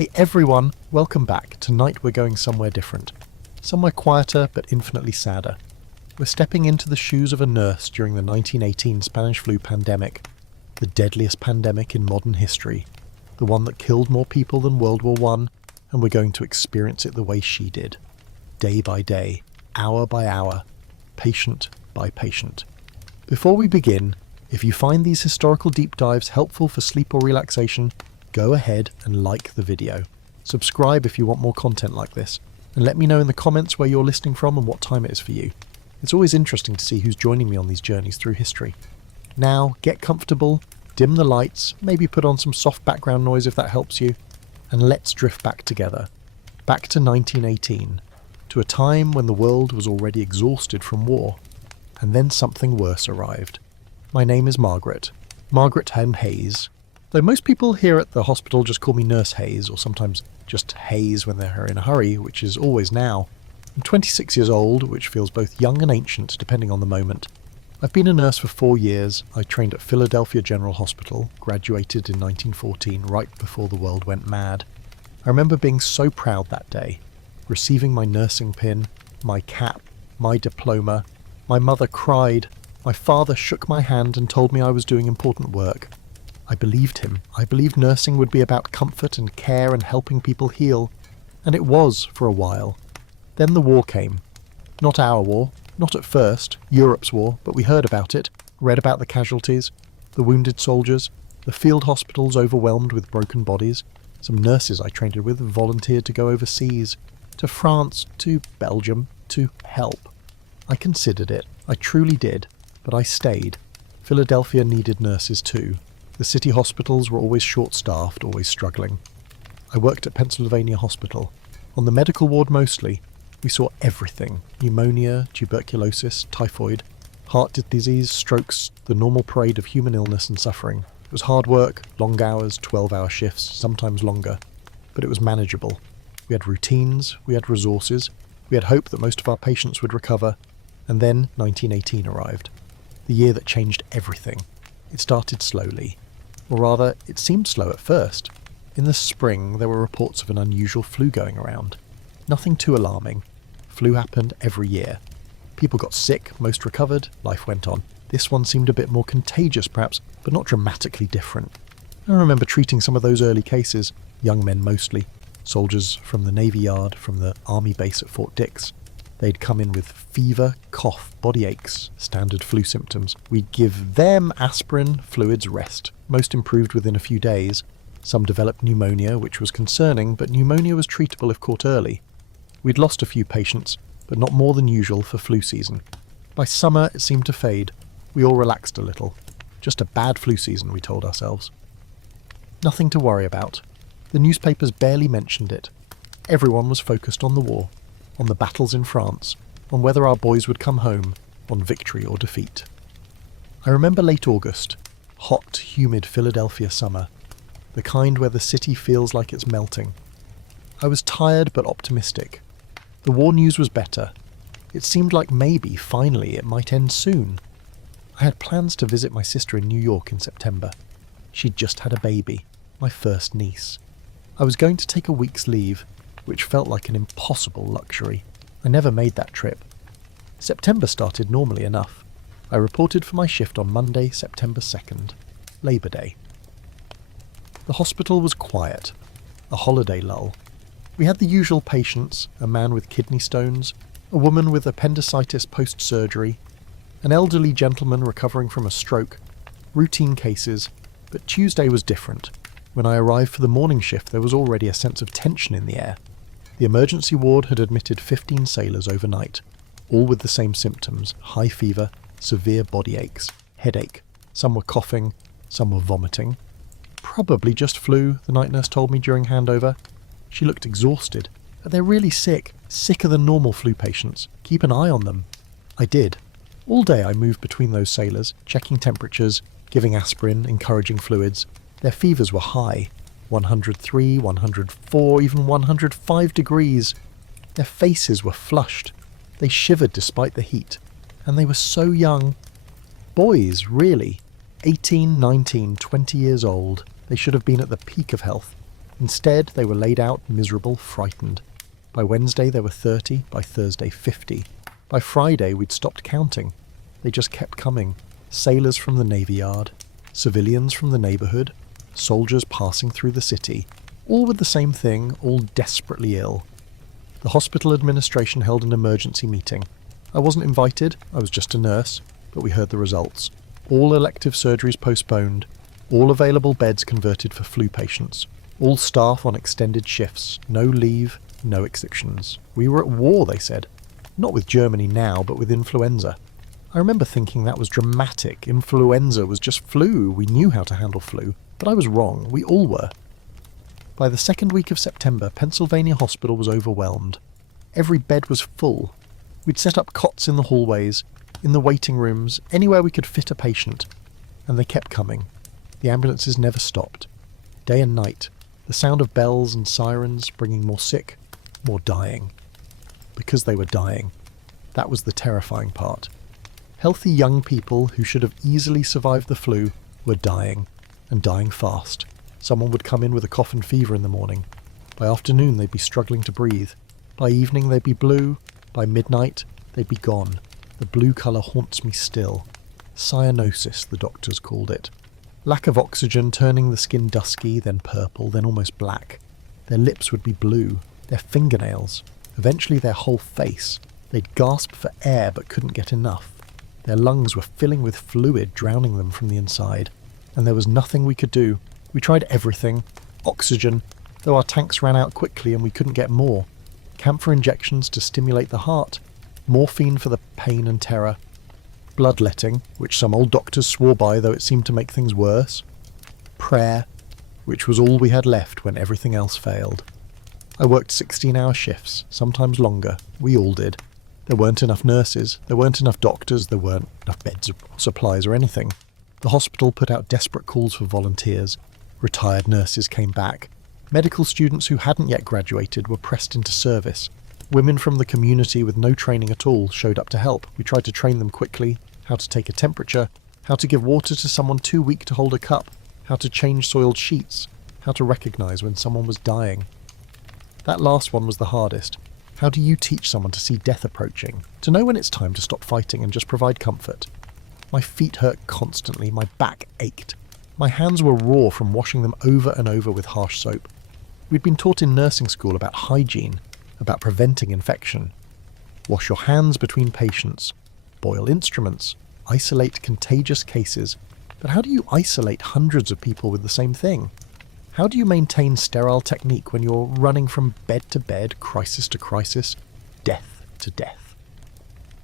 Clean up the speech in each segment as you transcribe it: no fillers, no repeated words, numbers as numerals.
Hey everyone, welcome back. Tonight we're going somewhere different. Somewhere quieter but infinitely sadder. We're stepping into the shoes of a nurse during the 1918 Spanish flu pandemic, the deadliest pandemic in modern history, the one that killed more people than World War I, and we're going to experience it the way she did. Day by day, hour by hour, patient by patient. Before we begin, if you find these historical deep dives helpful for sleep or relaxation, go ahead and like the video. Subscribe if you want more content like this, and let me know in the comments where you're listening from and what time it is for you. It's always interesting to see who's joining me on these journeys through history. Now, get comfortable, dim the lights, maybe put on some soft background noise if that helps you, and let's drift back together. Back to 1918, to a time when the world was already exhausted from war, and then something worse arrived. My name is Margaret M. Hayes. Though most people here at the hospital just call me Nurse Hayes, or sometimes just Hayes when they're in a hurry, which is always now. I'm 26 years old, which feels both young and ancient depending on the moment. I've been a nurse for 4 years. I trained at Philadelphia General Hospital, graduated in 1914, right before the world went mad. I remember being so proud that day, receiving my nursing pin, my cap, my diploma. My mother cried. My father shook my hand and told me I was doing important work. I believed him. I believed nursing would be about comfort and care and helping people heal. And it was for a while. Then the war came. Not our war, not at first, Europe's war, but we heard about it, read about the casualties, the wounded soldiers, the field hospitals overwhelmed with broken bodies. Some nurses I trained with volunteered to go overseas, to France, to Belgium, to help. I considered it. I truly did. But I stayed. Philadelphia needed nurses too. The city hospitals were always short-staffed, always struggling. I worked at Pennsylvania Hospital. On the medical ward mostly, we saw everything. Pneumonia, tuberculosis, typhoid, heart disease, strokes, the normal parade of human illness and suffering. It was hard work, long hours, 12-hour shifts, sometimes longer. But it was manageable. We had routines, we had resources, we had hope that most of our patients would recover. And then 1918 arrived. The year that changed everything. It started slowly. Or rather, it seemed slow at first. In the spring, there were reports of an unusual flu going around. Nothing too alarming. Flu happened every year. People got sick, most recovered, life went on. This one seemed a bit more contagious perhaps, but not dramatically different. I remember treating some of those early cases, young men mostly, soldiers from the Navy Yard, from the Army base at Fort Dix. They'd come in with fever, cough, body aches, standard flu symptoms. We'd give them aspirin, fluids, rest. Most improved within a few days. Some developed pneumonia, which was concerning, but pneumonia was treatable if caught early. We'd lost a few patients, but not more than usual for flu season. By summer, it seemed to fade. We all relaxed a little. Just a bad flu season, we told ourselves. Nothing to worry about. The newspapers barely mentioned it. Everyone was focused on the war. On the battles in France, on whether our boys would come home, on victory or defeat. I remember late August, hot, humid Philadelphia summer, the kind where the city feels like it's melting. I was tired but optimistic. The war news was better. It seemed like maybe, finally, it might end soon. I had plans to visit my sister in New York in September. She'd just had a baby, my first niece. I was going to take a week's leave, which felt like an impossible luxury. I never made that trip. September started normally enough. I reported for my shift on Monday, September 2nd, Labour Day. The hospital was quiet, a holiday lull. We had the usual patients, a man with kidney stones, a woman with appendicitis post-surgery, an elderly gentleman recovering from a stroke, routine cases, but Tuesday was different. When I arrived for the morning shift, there was already a sense of tension in the air. The emergency ward had admitted 15 sailors overnight, all with the same symptoms: high fever, severe body aches, headache. Some were coughing, some were vomiting. Probably just flu, the night nurse told me during handover. She looked exhausted. But they're really sick, sicker than normal flu patients. Keep an eye on them. I did. All day I moved between those sailors, checking temperatures, giving aspirin, encouraging fluids. Their fevers were high. 103, 104, even 105 degrees. Their faces were flushed. They shivered despite the heat. And they were so young. Boys, really. 18, 19, 20 years old. They should have been at the peak of health. Instead, they were laid out miserable, frightened. By Wednesday there were 30, by Thursday 50. By Friday we'd stopped counting. They just kept coming. Sailors from the Navy Yard, civilians from the neighbourhood, soldiers passing through the city, all with the same thing, all desperately ill. The hospital administration held an emergency meeting. I wasn't invited, I was just a nurse, but we heard the results. All elective surgeries postponed, all available beds converted for flu patients, all staff on extended shifts, no leave, no exceptions. We were at war, they said. Not with Germany now, but with influenza. I remember thinking that was dramatic. Influenza was just flu. We knew how to handle flu. But I was wrong. We all were. By the second week of September, Pennsylvania Hospital was overwhelmed. Every bed was full. We'd set up cots in the hallways, in the waiting rooms, anywhere we could fit a patient. And they kept coming. The ambulances never stopped. Day and night. The sound of bells and sirens, bringing more sick, more dying. Because they were dying. That was the terrifying part. Healthy young people who should have easily survived the flu were dying, and dying fast. Someone would come in with a cough and fever in the morning. By afternoon they'd be struggling to breathe. By evening they'd be blue. By midnight they'd be gone. The blue colour haunts me still. Cyanosis, the doctors called it. Lack of oxygen turning the skin dusky, then purple, then almost black. Their lips would be blue, their fingernails, eventually their whole face. They'd gasp for air but couldn't get enough. Their lungs were filling with fluid, drowning them from the inside. And there was nothing we could do. We tried everything. Oxygen, though our tanks ran out quickly and we couldn't get more. Camphor injections to stimulate the heart. Morphine for the pain and terror. Bloodletting, which some old doctors swore by, though it seemed to make things worse. Prayer, which was all we had left when everything else failed. I worked 16-hour shifts, sometimes longer. We all did. There weren't enough nurses, there weren't enough doctors, there weren't enough beds or supplies or anything. The hospital put out desperate calls for volunteers. Retired nurses came back. Medical students who hadn't yet graduated were pressed into service. Women from the community with no training at all showed up to help. We tried to train them quickly, how to take a temperature, how to give water to someone too weak to hold a cup, how to change soiled sheets, how to recognise when someone was dying. That last one was the hardest. How do you teach someone to see death approaching, to know when it's time to stop fighting and just provide comfort? My feet hurt constantly, my back ached. My hands were raw from washing them over and over with harsh soap. We'd been taught in nursing school about hygiene, about preventing infection. Wash your hands between patients, boil instruments, isolate contagious cases. But how do you isolate hundreds of people with the same thing? How do you maintain sterile technique when you're running from bed to bed, crisis to crisis, death to death?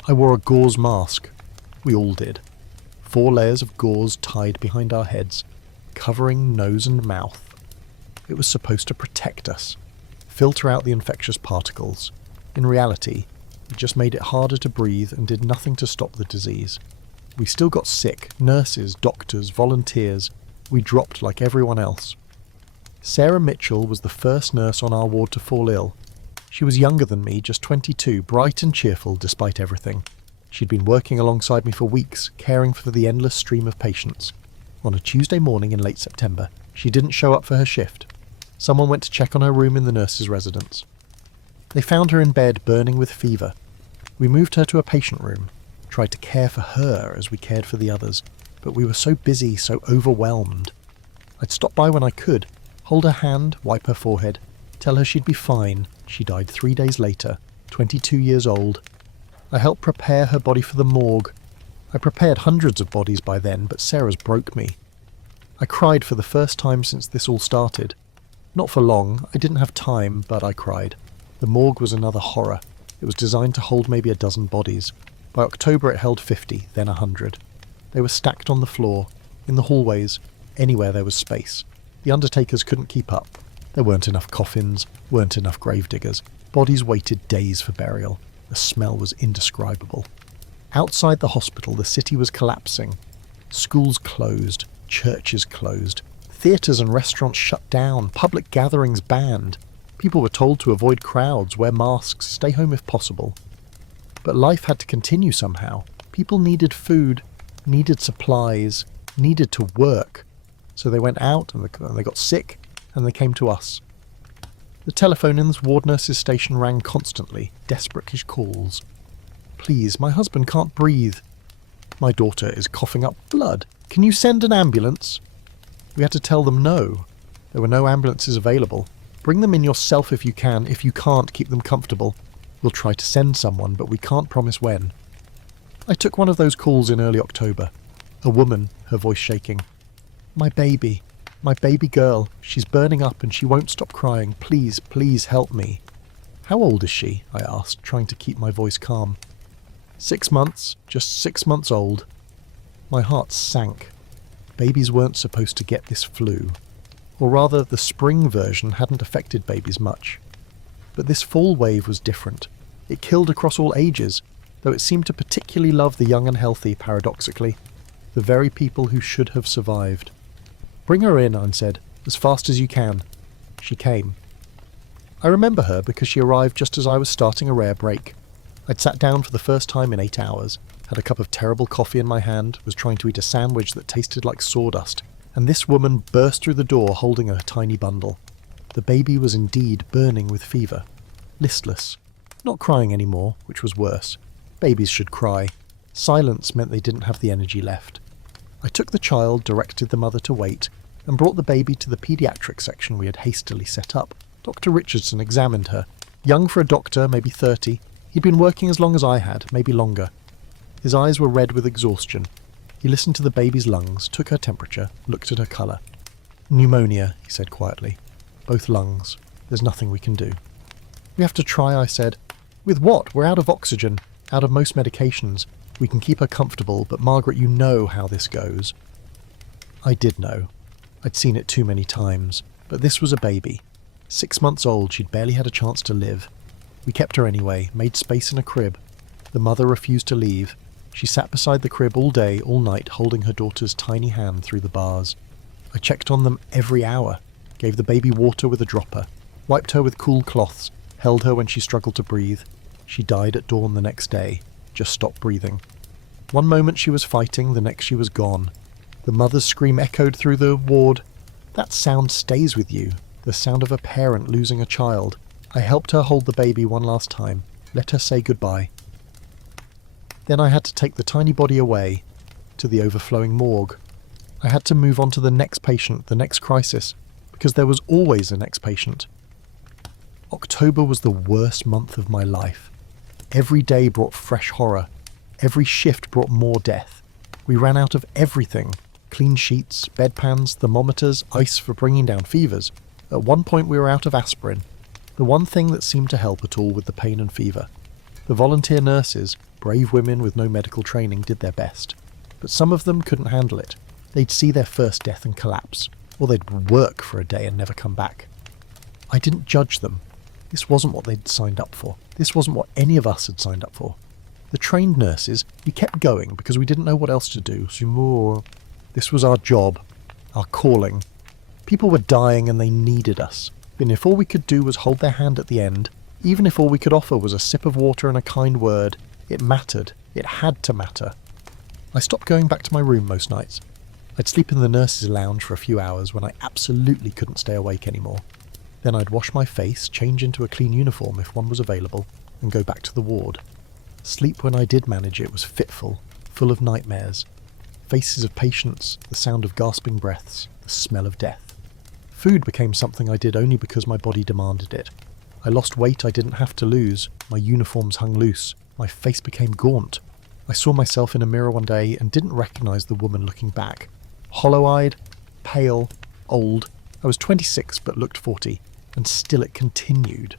I wore a gauze mask. We all did. 4 layers of gauze tied behind our heads, covering nose and mouth. It was supposed to protect us, filter out the infectious particles. In reality, it just made it harder to breathe and did nothing to stop the disease. We still got sick, nurses, doctors, volunteers. We dropped like everyone else. Sarah Mitchell was the first nurse on our ward to fall ill. She was younger than me, just 22, bright and cheerful despite everything. She'd been working alongside me for weeks, caring for the endless stream of patients. On a Tuesday morning in late September, she didn't show up for her shift. Someone went to check on her room in the nurse's residence. They found her in bed, burning with fever. We moved her to a patient room, tried to care for her as we cared for the others, but we were so busy, so overwhelmed. I'd stop by when I could, hold her hand, wipe her forehead, tell her she'd be fine. She died 3 days later, 22 years old. I helped prepare her body for the morgue. I prepared hundreds of bodies by then, but Sarah's broke me. I cried for the first time since this all started. Not for long, I didn't have time, but I cried. The morgue was another horror. It was designed to hold maybe a dozen bodies. By October it held 50, then 100. They were stacked on the floor, in the hallways, anywhere there was space. The undertakers couldn't keep up. There weren't enough coffins, weren't enough gravediggers. Bodies waited days for burial. The smell was indescribable. Outside the hospital, the city was collapsing. Schools closed, churches closed, theatres and restaurants shut down, public gatherings banned. People were told to avoid crowds, wear masks, stay home if possible. But life had to continue somehow. People needed food, needed supplies, needed to work. So they went out and they got sick and they came to us. The telephone in the ward nurse's station rang constantly, desperate calls. "Please, my husband can't breathe." "My daughter is coughing up blood. Can you send an ambulance?" We had to tell them no. There were no ambulances available. "Bring them in yourself if you can. If you can't, keep them comfortable. We'll try to send someone, but we can't promise when." I took one of those calls in early October. A woman, her voice shaking. My baby girl, she's burning up and she won't stop crying. Please, please help me." "How old is she?" I asked, trying to keep my voice calm. 6 months, just 6 months old." My heart sank. Babies weren't supposed to get this flu. Or rather, the spring version hadn't affected babies much. But this fall wave was different. It killed across all ages, though it seemed to particularly love the young and healthy, paradoxically. The very people who should have survived. "Bring her in," I said, "as fast as you can." She came. I remember her because she arrived just as I was starting a rare break. I'd sat down for the first time in 8 hours, had a cup of terrible coffee in my hand, was trying to eat a sandwich that tasted like sawdust, and this woman burst through the door holding a tiny bundle. The baby was indeed burning with fever. Listless. Not crying anymore, which was worse. Babies should cry. Silence meant they didn't have the energy left. I took the child, directed the mother to wait, and brought the baby to the paediatric section we had hastily set up. Dr. Richardson examined her. Young for a doctor, maybe 30. He'd been working as long as I had, maybe longer. His eyes were red with exhaustion. He listened to the baby's lungs, took her temperature, looked at her colour. "Pneumonia," he said quietly. "Both lungs. There's nothing we can do." "We have to try," I said. "With what? We're out of oxygen, out of most medications. We can keep her comfortable, but Margaret, you know how this goes." I did know. I'd seen it too many times. But this was a baby. 6 months old, she'd barely had a chance to live. We kept her anyway, made space in a crib. The mother refused to leave. She sat beside the crib all day, all night, holding her daughter's tiny hand through the bars. I checked on them every hour, gave the baby water with a dropper, wiped her with cool cloths, held her when she struggled to breathe. She died at dawn the next day, just stopped breathing. One moment she was fighting, the next she was gone. The mother's scream echoed through the ward. That sound stays with you, the sound of a parent losing a child. I helped her hold the baby one last time, let her say goodbye. Then I had to take the tiny body away, to the overflowing morgue. I had to move on to the next patient, the next crisis, because there was always a next patient. October was the worst month of my life. Every day brought fresh horror. Every shift brought more death. We ran out of everything. Clean sheets, bedpans, thermometers, ice for bringing down fevers. At one point we were out of aspirin, the one thing that seemed to help at all with the pain and fever. The volunteer nurses, brave women with no medical training, did their best. But some of them couldn't handle it. They'd see their first death and collapse, or they'd work for a day and never come back. I didn't judge them. This wasn't what they'd signed up for. This wasn't what any of us had signed up for. The trained nurses, we kept going because we didn't know what else to do. This was our job, our calling. People were dying and they needed us. And if all we could do was hold their hand at the end, even if all we could offer was a sip of water and a kind word, it mattered. It had to matter. I stopped going back to my room most nights. I'd sleep in the nurses' lounge for a few hours when I absolutely couldn't stay awake anymore. Then I'd wash my face, change into a clean uniform if one was available, and go back to the ward. Sleep when I did manage it was fitful, full of nightmares. Faces of patients, the sound of gasping breaths, the smell of death. Food became something I did only because my body demanded it. I lost weight I didn't have to lose, my uniforms hung loose, my face became gaunt. I saw myself in a mirror one day and didn't recognise the woman looking back. Hollow-eyed, pale, old. I was 26 but looked 40, and still it continued.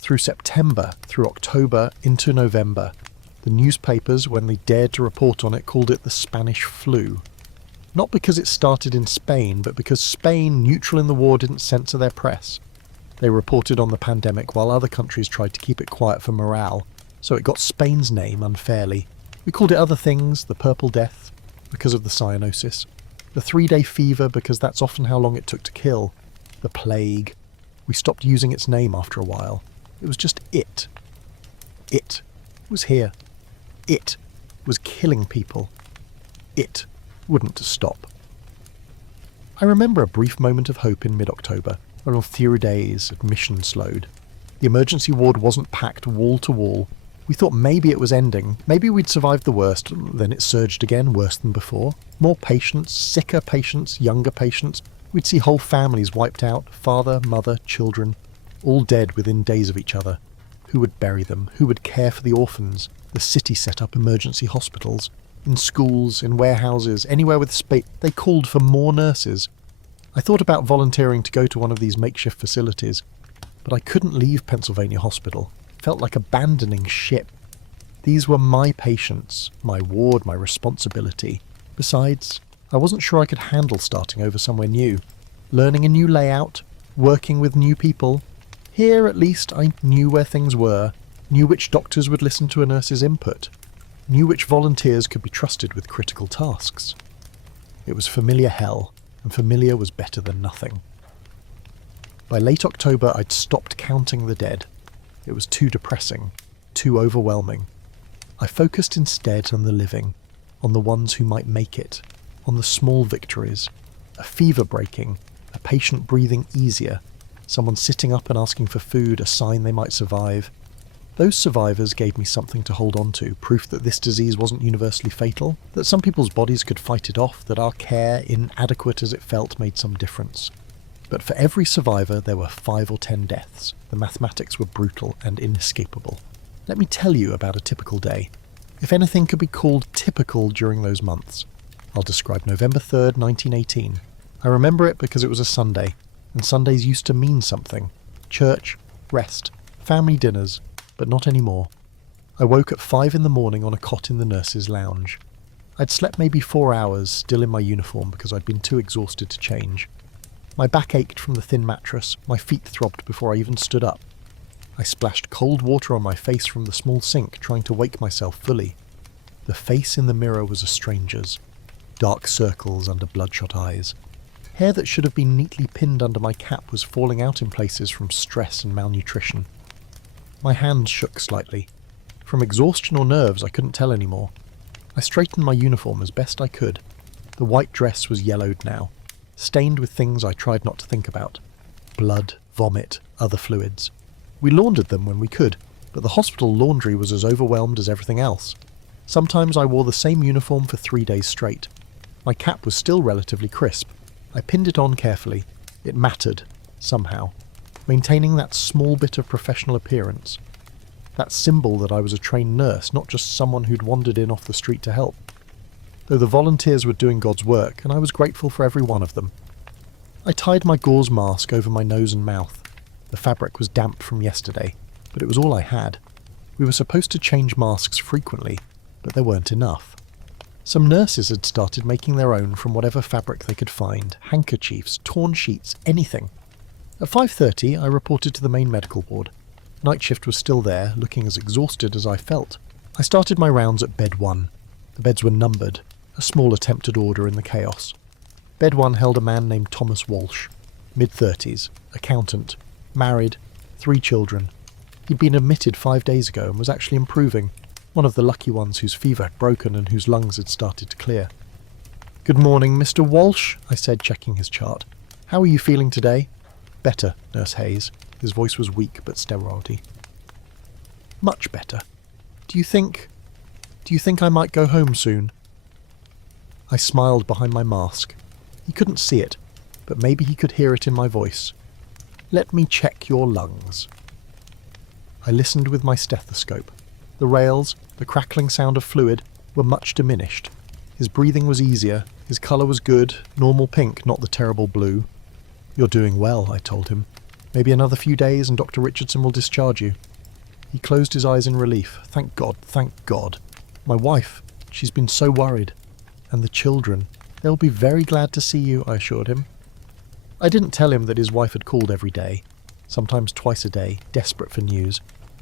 Through September, through October, into November, the newspapers, when they dared to report on it, called it the Spanish flu. Not because it started in Spain, but because Spain, neutral in the war, didn't censor their press. They reported on the pandemic while other countries tried to keep it quiet for morale, so it got Spain's name unfairly. We called it other things, the Purple Death, because of the cyanosis, the 3-day fever because that's often how long it took to kill, the plague. We stopped using its name after a while. It was just it. It was here. It was killing people. It wouldn't stop. I remember a brief moment of hope in mid-October. On fewer days, admission slowed. The emergency ward wasn't packed wall to wall. We thought maybe it was ending. Maybe we'd survived the worst. Then it surged again, worse than before. More patients, sicker patients, younger patients. We'd see whole families wiped out, father, mother, children, all dead within days of each other. Who would bury them? Who would care for the orphans? The city set up emergency hospitals. In schools, in warehouses, anywhere with space. They called for more nurses. I thought about volunteering to go to one of these makeshift facilities, but I couldn't leave Pennsylvania Hospital. It felt like abandoning ship. These were my patients, my ward, my responsibility. Besides, I wasn't sure I could handle starting over somewhere new. Learning a new layout, working with new people. Here, at least, I knew where things were, knew which doctors would listen to a nurse's input, knew which volunteers could be trusted with critical tasks. It was familiar hell, and familiar was better than nothing. By late October, I'd stopped counting the dead. It was too depressing, too overwhelming. I focused instead on the living, on the ones who might make it, on the small victories, a fever breaking, a patient breathing easier, someone sitting up and asking for food, a sign they might survive. Those survivors gave me something to hold on to, proof that this disease wasn't universally fatal, that some people's bodies could fight it off, that our care, inadequate as it felt, made some difference. But for every survivor, there were 5 or 10 deaths. The mathematics were brutal and inescapable. Let me tell you about a typical day. If anything could be called typical during those months. I'll describe November 3rd, 1918. I remember it because it was a Sunday, and Sundays used to mean something. Church, rest, family dinners, but not anymore. I woke at 5 in the morning on a cot in the nurse's lounge. I'd slept maybe 4 hours, still in my uniform because I'd been too exhausted to change. My back ached from the thin mattress, my feet throbbed before I even stood up. I splashed cold water on my face from the small sink, trying to wake myself fully. The face in the mirror was a stranger's. Dark circles under bloodshot eyes. Hair that should have been neatly pinned under my cap was falling out in places from stress and malnutrition. My hands shook slightly. From exhaustion or nerves, I couldn't tell anymore. I straightened my uniform as best I could. The white dress was yellowed now, stained with things I tried not to think about. Blood, vomit, other fluids. We laundered them when we could, but the hospital laundry was as overwhelmed as everything else. Sometimes I wore the same uniform for 3 days straight. My cap was still relatively crisp. I pinned it on carefully. It mattered, somehow, maintaining that small bit of professional appearance. That symbol that I was a trained nurse, not just someone who'd wandered in off the street to help. Though the volunteers were doing God's work, and I was grateful for every one of them. I tied my gauze mask over my nose and mouth. The fabric was damp from yesterday, but it was all I had. We were supposed to change masks frequently, but there weren't enough. Some nurses had started making their own from whatever fabric they could find, handkerchiefs, torn sheets, anything. At 5:30 I reported to the main medical ward. Night shift was still there, looking as exhausted as I felt. I started my rounds at bed 1. The beds were numbered, a small attempt at order in the chaos. Bed 1 held a man named Thomas Walsh, mid-30s, accountant, married, 3 children. He'd been admitted 5 days ago and was actually improving, one of the lucky ones whose fever had broken and whose lungs had started to clear. "Good morning, Mr. Walsh," I said, checking his chart. "How are you feeling today?" "Better, Nurse Hayes." His voice was weak but steroidy. "Much better. Do you think I might go home soon?" I smiled behind my mask. He couldn't see it, but maybe he could hear it in my voice. "Let me check your lungs." I listened with my stethoscope. The rails, the crackling sound of fluid, were much diminished. His breathing was easier, his colour was good, normal pink, not the terrible blue. "You're doing well," I told him. "Maybe another few days and Dr. Richardson will discharge you." He closed his eyes in relief. "Thank God, thank God. My wife, she's been so worried. And the children, they'll be very glad to see you," I assured him. I didn't tell him that his wife had called every day, sometimes twice a day, desperate for news,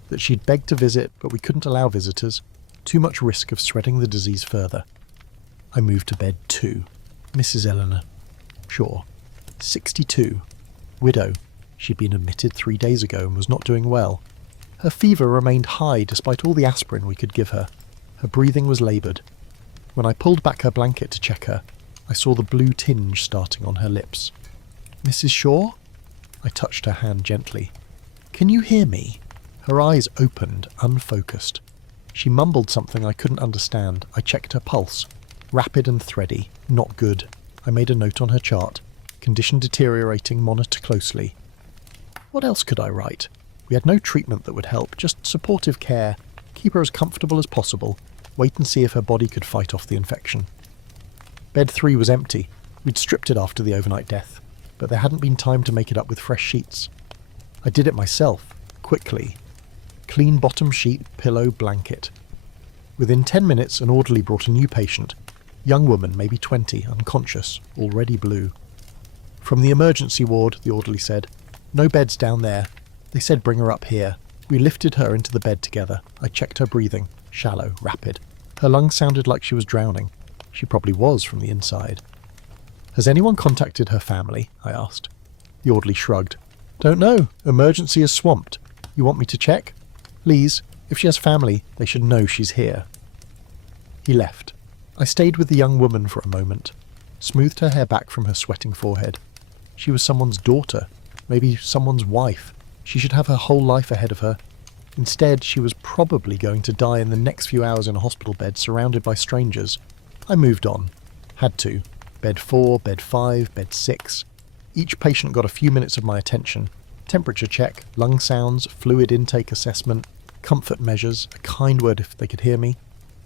that she'd begged to visit, but we couldn't allow visitors. Too much risk of spreading the disease further. I moved to bed 2. Mrs. Eleanor. Sure. 62. Widow. She'd been admitted 3 days ago and was not doing well. Her fever remained high despite all the aspirin we could give her. Her breathing was laboured. When I pulled back her blanket to check her, I saw the blue tinge starting on her lips. "Mrs. Shaw?" I touched her hand gently. "Can you hear me?" Her eyes opened, unfocused. She mumbled something I couldn't understand. I checked her pulse. Rapid and thready. Not good. I made a note on her chart. Condition deteriorating, monitor closely. What else could I write? We had no treatment that would help, just supportive care. Keep her as comfortable as possible. Wait and see if her body could fight off the infection. Bed 3 was empty. We'd stripped it after the overnight death, but there hadn't been time to make it up with fresh sheets. I did it myself, quickly. Clean bottom sheet, pillow, blanket. Within 10 minutes, an orderly brought a new patient. Young woman, maybe 20, unconscious, already blue. "From the emergency ward," the orderly said. "No beds down there. They said bring her up here." We lifted her into the bed together. I checked her breathing. Shallow, rapid. Her lungs sounded like she was drowning. She probably was from the inside. "Has anyone contacted her family?" I asked. The orderly shrugged. "Don't know. Emergency is swamped. You want me to check?" "Please. If she has family, they should know she's here." He left. I stayed with the young woman for a moment. Smoothed her hair back from her sweating forehead. She was someone's daughter. Maybe someone's wife. She should have her whole life ahead of her. Instead, she was probably going to die in the next few hours in a hospital bed, surrounded by strangers. I moved on. Had to. Bed 4, bed 5, bed 6. Each patient got a few minutes of my attention. Temperature check, lung sounds, fluid intake assessment, comfort measures, a kind word if they could hear me,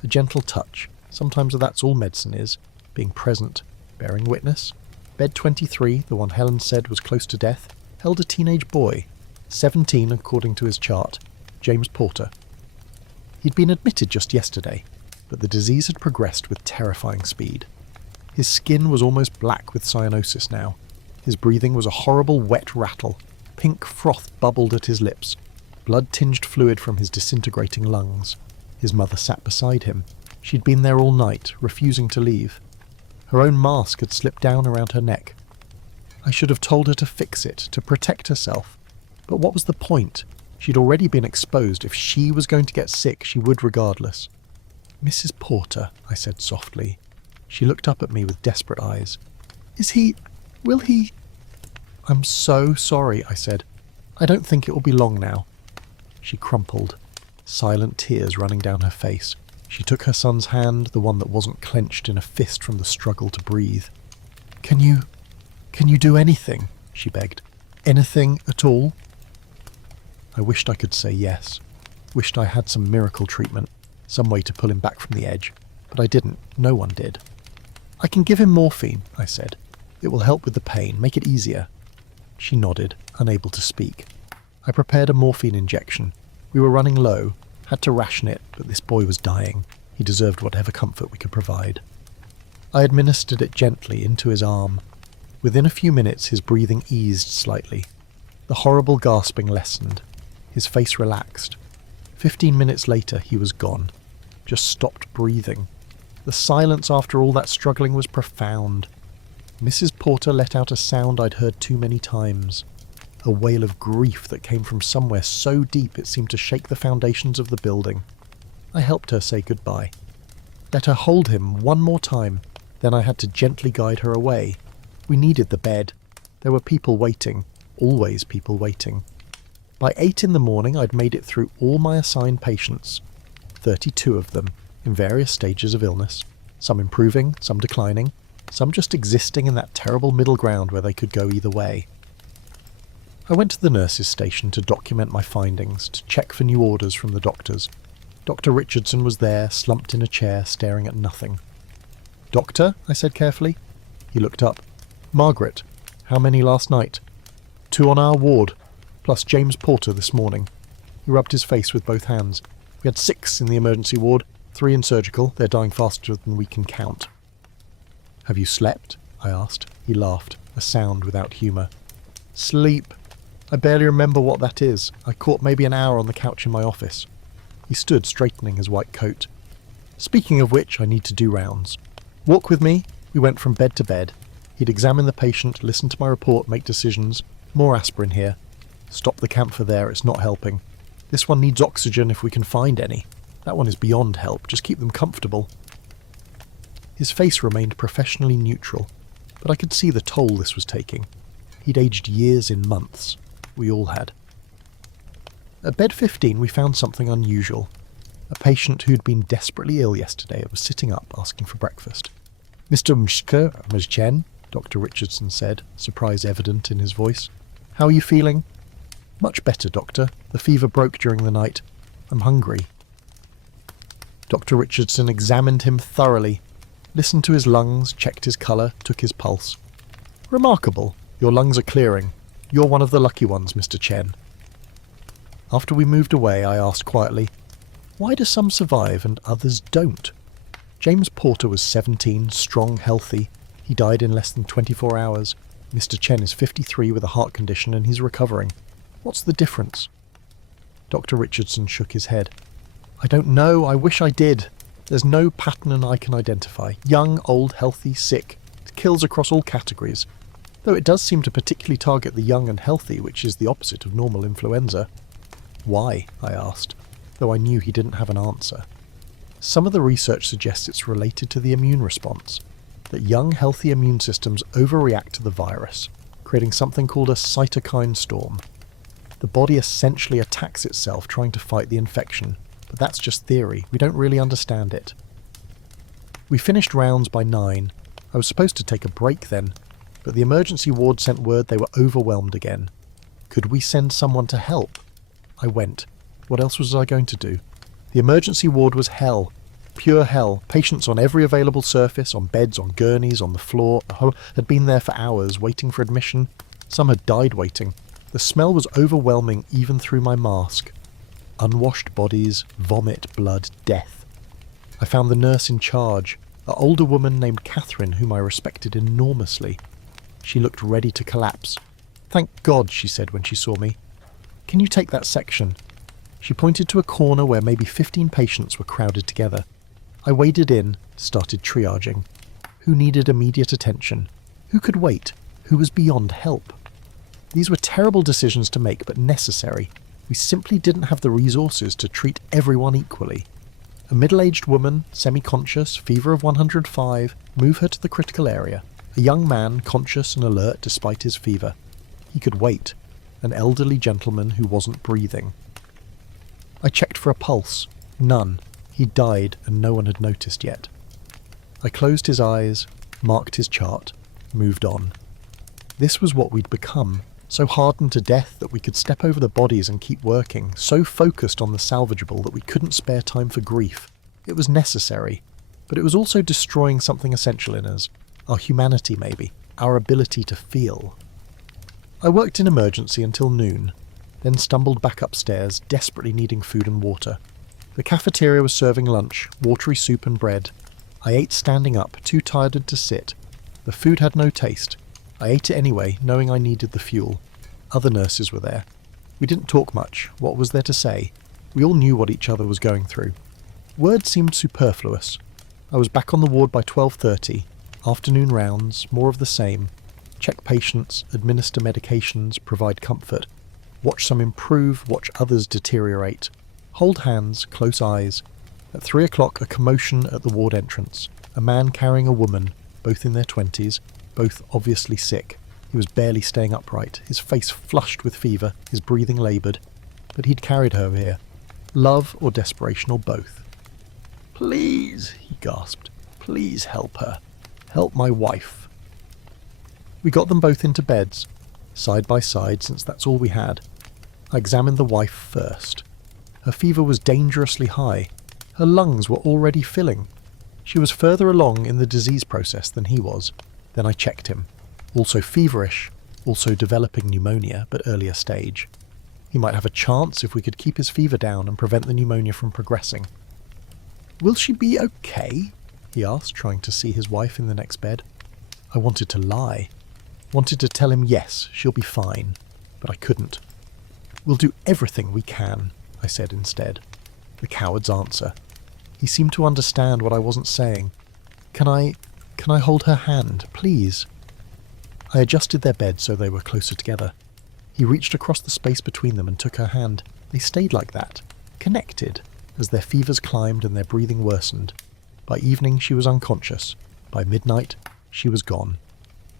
a gentle touch. Sometimes that's all medicine is, being present, bearing witness. Bed 23, the one Helen said was close to death, held a teenage boy, 17 according to his chart, James Porter. He'd been admitted just yesterday, but the disease had progressed with terrifying speed. His skin was almost black with cyanosis now. His breathing was a horrible wet rattle. Pink froth bubbled at his lips. Blood-tinged fluid from his disintegrating lungs. His mother sat beside him. She'd been there all night, refusing to leave. Her own mask had slipped down around her neck. I should have told her to fix it, to protect herself. But what was the point? She'd already been exposed. If she was going to get sick, she would regardless. "Mrs. Porter," I said softly. She looked up at me with desperate eyes. Will he... "I'm so sorry," I said. "I don't think it will be long now." She crumpled, silent tears running down her face. She took her son's hand, the one that wasn't clenched in a fist from the struggle to breathe. Can you do anything?" she begged. "Anything at all?" I wished I could say yes. Wished I had some miracle treatment, some way to pull him back from the edge. But I didn't. No one did. "I can give him morphine," I said. "It will help with the pain, make it easier." She nodded, unable to speak. I prepared a morphine injection. We were running low, had to ration it, but this boy was dying. He deserved whatever comfort we could provide. I administered it gently into his arm. Within a few minutes his breathing eased slightly. The horrible gasping lessened. His face relaxed. 15 minutes later he was gone. Just stopped breathing. The silence after all that struggling was profound. Mrs. Porter let out a sound I'd heard too many times. A wail of grief that came from somewhere so deep it seemed to shake the foundations of the building. I helped her say goodbye. Let her hold him one more time, then I had to gently guide her away. We needed the bed. There were people waiting, always people waiting. By 8 in the morning I'd made it through all my assigned patients, 32 of them, in various stages of illness, some improving, some declining, some just existing in that terrible middle ground where they could go either way. I went to the nurses' station to document my findings, to check for new orders from the doctors. Dr. Richardson was there, slumped in a chair, staring at nothing. "Doctor?" I said carefully. He looked up. "Margaret. How many last night?" 2 on our ward, plus James Porter this morning." He rubbed his face with both hands. "We had 6 in the emergency ward, 3 in surgical. They're dying faster than we can count." "Have you slept?" I asked. He laughed, a sound without humour. "Sleep. I barely remember what that is. I caught maybe an hour on the couch in my office." He stood straightening his white coat. "Speaking of which, I need to do rounds. Walk with me." We went from bed to bed. He'd examine the patient, listen to my report, make decisions. "More aspirin here. Stop the camphor there, it's not helping. This one needs oxygen if we can find any. That one is beyond help, just keep them comfortable." His face remained professionally neutral, but I could see the toll this was taking. He'd aged years in months. We all had. At bed 15 we found something unusual. A patient who'd been desperately ill yesterday was sitting up asking for breakfast. "Mr. Mshken," Dr. Richardson said, surprise evident in his voice. "How are you feeling?" "Much better, doctor. The fever broke during the night. I'm hungry." Dr. Richardson examined him thoroughly, listened to his lungs, checked his colour, took his pulse. "Remarkable. Your lungs are clearing. You're one of the lucky ones, Mr. Chen." After we moved away, I asked quietly, "Why do some survive and others don't?" James Porter was 17, strong, healthy. He died in less than 24 hours. Mr. Chen is 53 with a heart condition and he's recovering. What's the difference? Dr. Richardson shook his head. "I don't know. I wish I did. There's no pattern I can identify. Young, old, healthy, sick. It kills across all categories. Though it does seem to particularly target the young and healthy, which is the opposite of normal influenza." "Why?" I asked, though I knew he didn't have an answer. Some of the research suggests it's related to the immune response, that young, healthy immune systems overreact to the virus, creating something called a cytokine storm. The body essentially attacks itself trying to fight the infection, but that's just theory. We don't really understand it. We finished rounds by 9. I was supposed to take a break then, but the emergency ward sent word they were overwhelmed again. Could we send someone to help? I went. What else was I going to do? The emergency ward was hell. Pure hell. Patients on every available surface, on beds, on gurneys, on the floor, had been there for hours, waiting for admission. Some had died waiting. The smell was overwhelming even through my mask. Unwashed bodies, vomit, blood, death. I found the nurse in charge, an older woman named Catherine whom I respected enormously. She looked ready to collapse. "Thank God," she said when she saw me. "Can you take that section?" She pointed to a corner where maybe 15 patients were crowded together. I waded in, started triaging. Who needed immediate attention? Who could wait? Who was beyond help? These were terrible decisions to make, but necessary. We simply didn't have the resources to treat everyone equally. A middle-aged woman, semi-conscious, fever of 105, move her to the critical area. A young man, conscious and alert despite his fever. He could wait. An elderly gentleman who wasn't breathing. I checked for a pulse. None. He died and no one had noticed yet. I closed his eyes, marked his chart, moved on. This was what we'd become, so hardened to death that we could step over the bodies and keep working, so focused on the salvageable that we couldn't spare time for grief. It was necessary, but it was also destroying something essential in us. Our humanity, maybe. Our ability to feel. I worked in emergency until noon, then stumbled back upstairs, desperately needing food and water. The cafeteria was serving lunch, watery soup and bread. I ate standing up, too tired to sit. The food had no taste. I ate it anyway, knowing I needed the fuel. Other nurses were there. We didn't talk much. What was there to say? We all knew what each other was going through. Words seemed superfluous. I was back on the ward by 12:30. Afternoon rounds, more of the same. Check patients, administer medications, provide comfort. Watch some improve, watch others deteriorate. Hold hands, close eyes. At 3 o'clock, a commotion at the ward entrance. A man carrying a woman, both in their 20s, both obviously sick. He was barely staying upright, his face flushed with fever, his breathing laboured. But he'd carried her here. Love or desperation or both. "Please," he gasped. "Please help her. Help my wife." We got them both into beds, side by side, since that's all we had. I examined the wife first. Her fever was dangerously high. Her lungs were already filling. She was further along in the disease process than he was. Then I checked him. Also feverish, also developing pneumonia, but earlier stage. He might have a chance if we could keep his fever down and prevent the pneumonia from progressing. "Will she be okay?" he asked, trying to see his wife in the next bed. I wanted to lie. Wanted to tell him yes, she'll be fine. But I couldn't. "We'll do everything we can," I said instead. The coward's answer. He seemed to understand what I wasn't saying. Can I hold her hand, please?" I adjusted their bed so they were closer together. He reached across the space between them and took her hand. They stayed like that, connected, as their fevers climbed and their breathing worsened. By evening she was unconscious. By midnight she was gone.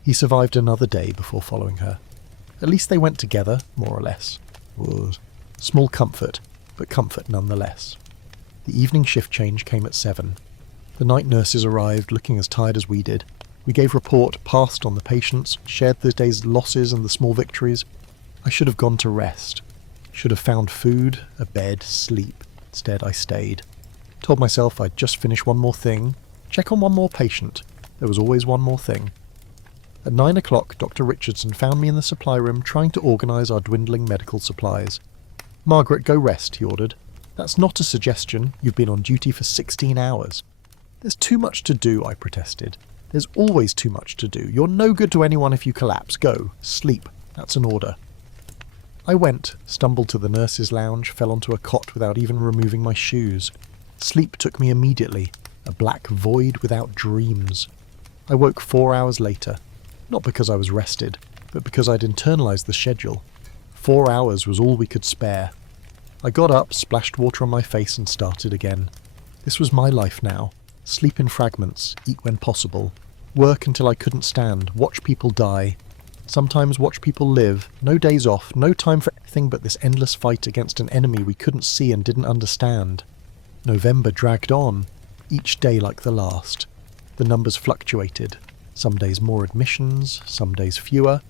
He survived another day before following her. At least they went together, more or less. Was small comfort, but comfort nonetheless. The evening shift change came at 7. The night nurses arrived, looking as tired as we did. We gave report, passed on the patients, shared the day's losses and the small victories. I should have gone to rest. Should have found food, a bed, sleep. Instead, I stayed. Told myself I'd just finish one more thing, check on one more patient. There was always one more thing. At 9 o'clock, Dr. Richardson found me in the supply room trying to organise our dwindling medical supplies. "Margaret, go rest," he ordered. "That's not a suggestion. You've been on duty for 16 hours. "There's too much to do," I protested. "There's always too much to do. You're no good to anyone if you collapse. Go. Sleep. That's an order." I went, stumbled to the nurse's lounge, fell onto a cot without even removing my shoes. Sleep took me immediately, a black void without dreams. I woke 4 hours later, not because I was rested, but because I'd internalised the schedule. 4 hours was all we could spare. I got up, splashed water on my face and started again. This was my life now. Sleep in fragments, eat when possible, work until I couldn't stand, watch people die, sometimes watch people live, no days off, no time for anything but this endless fight against an enemy we couldn't see and didn't understand. November dragged on, each day like the last. The numbers fluctuated. Some days more admissions, some days fewer,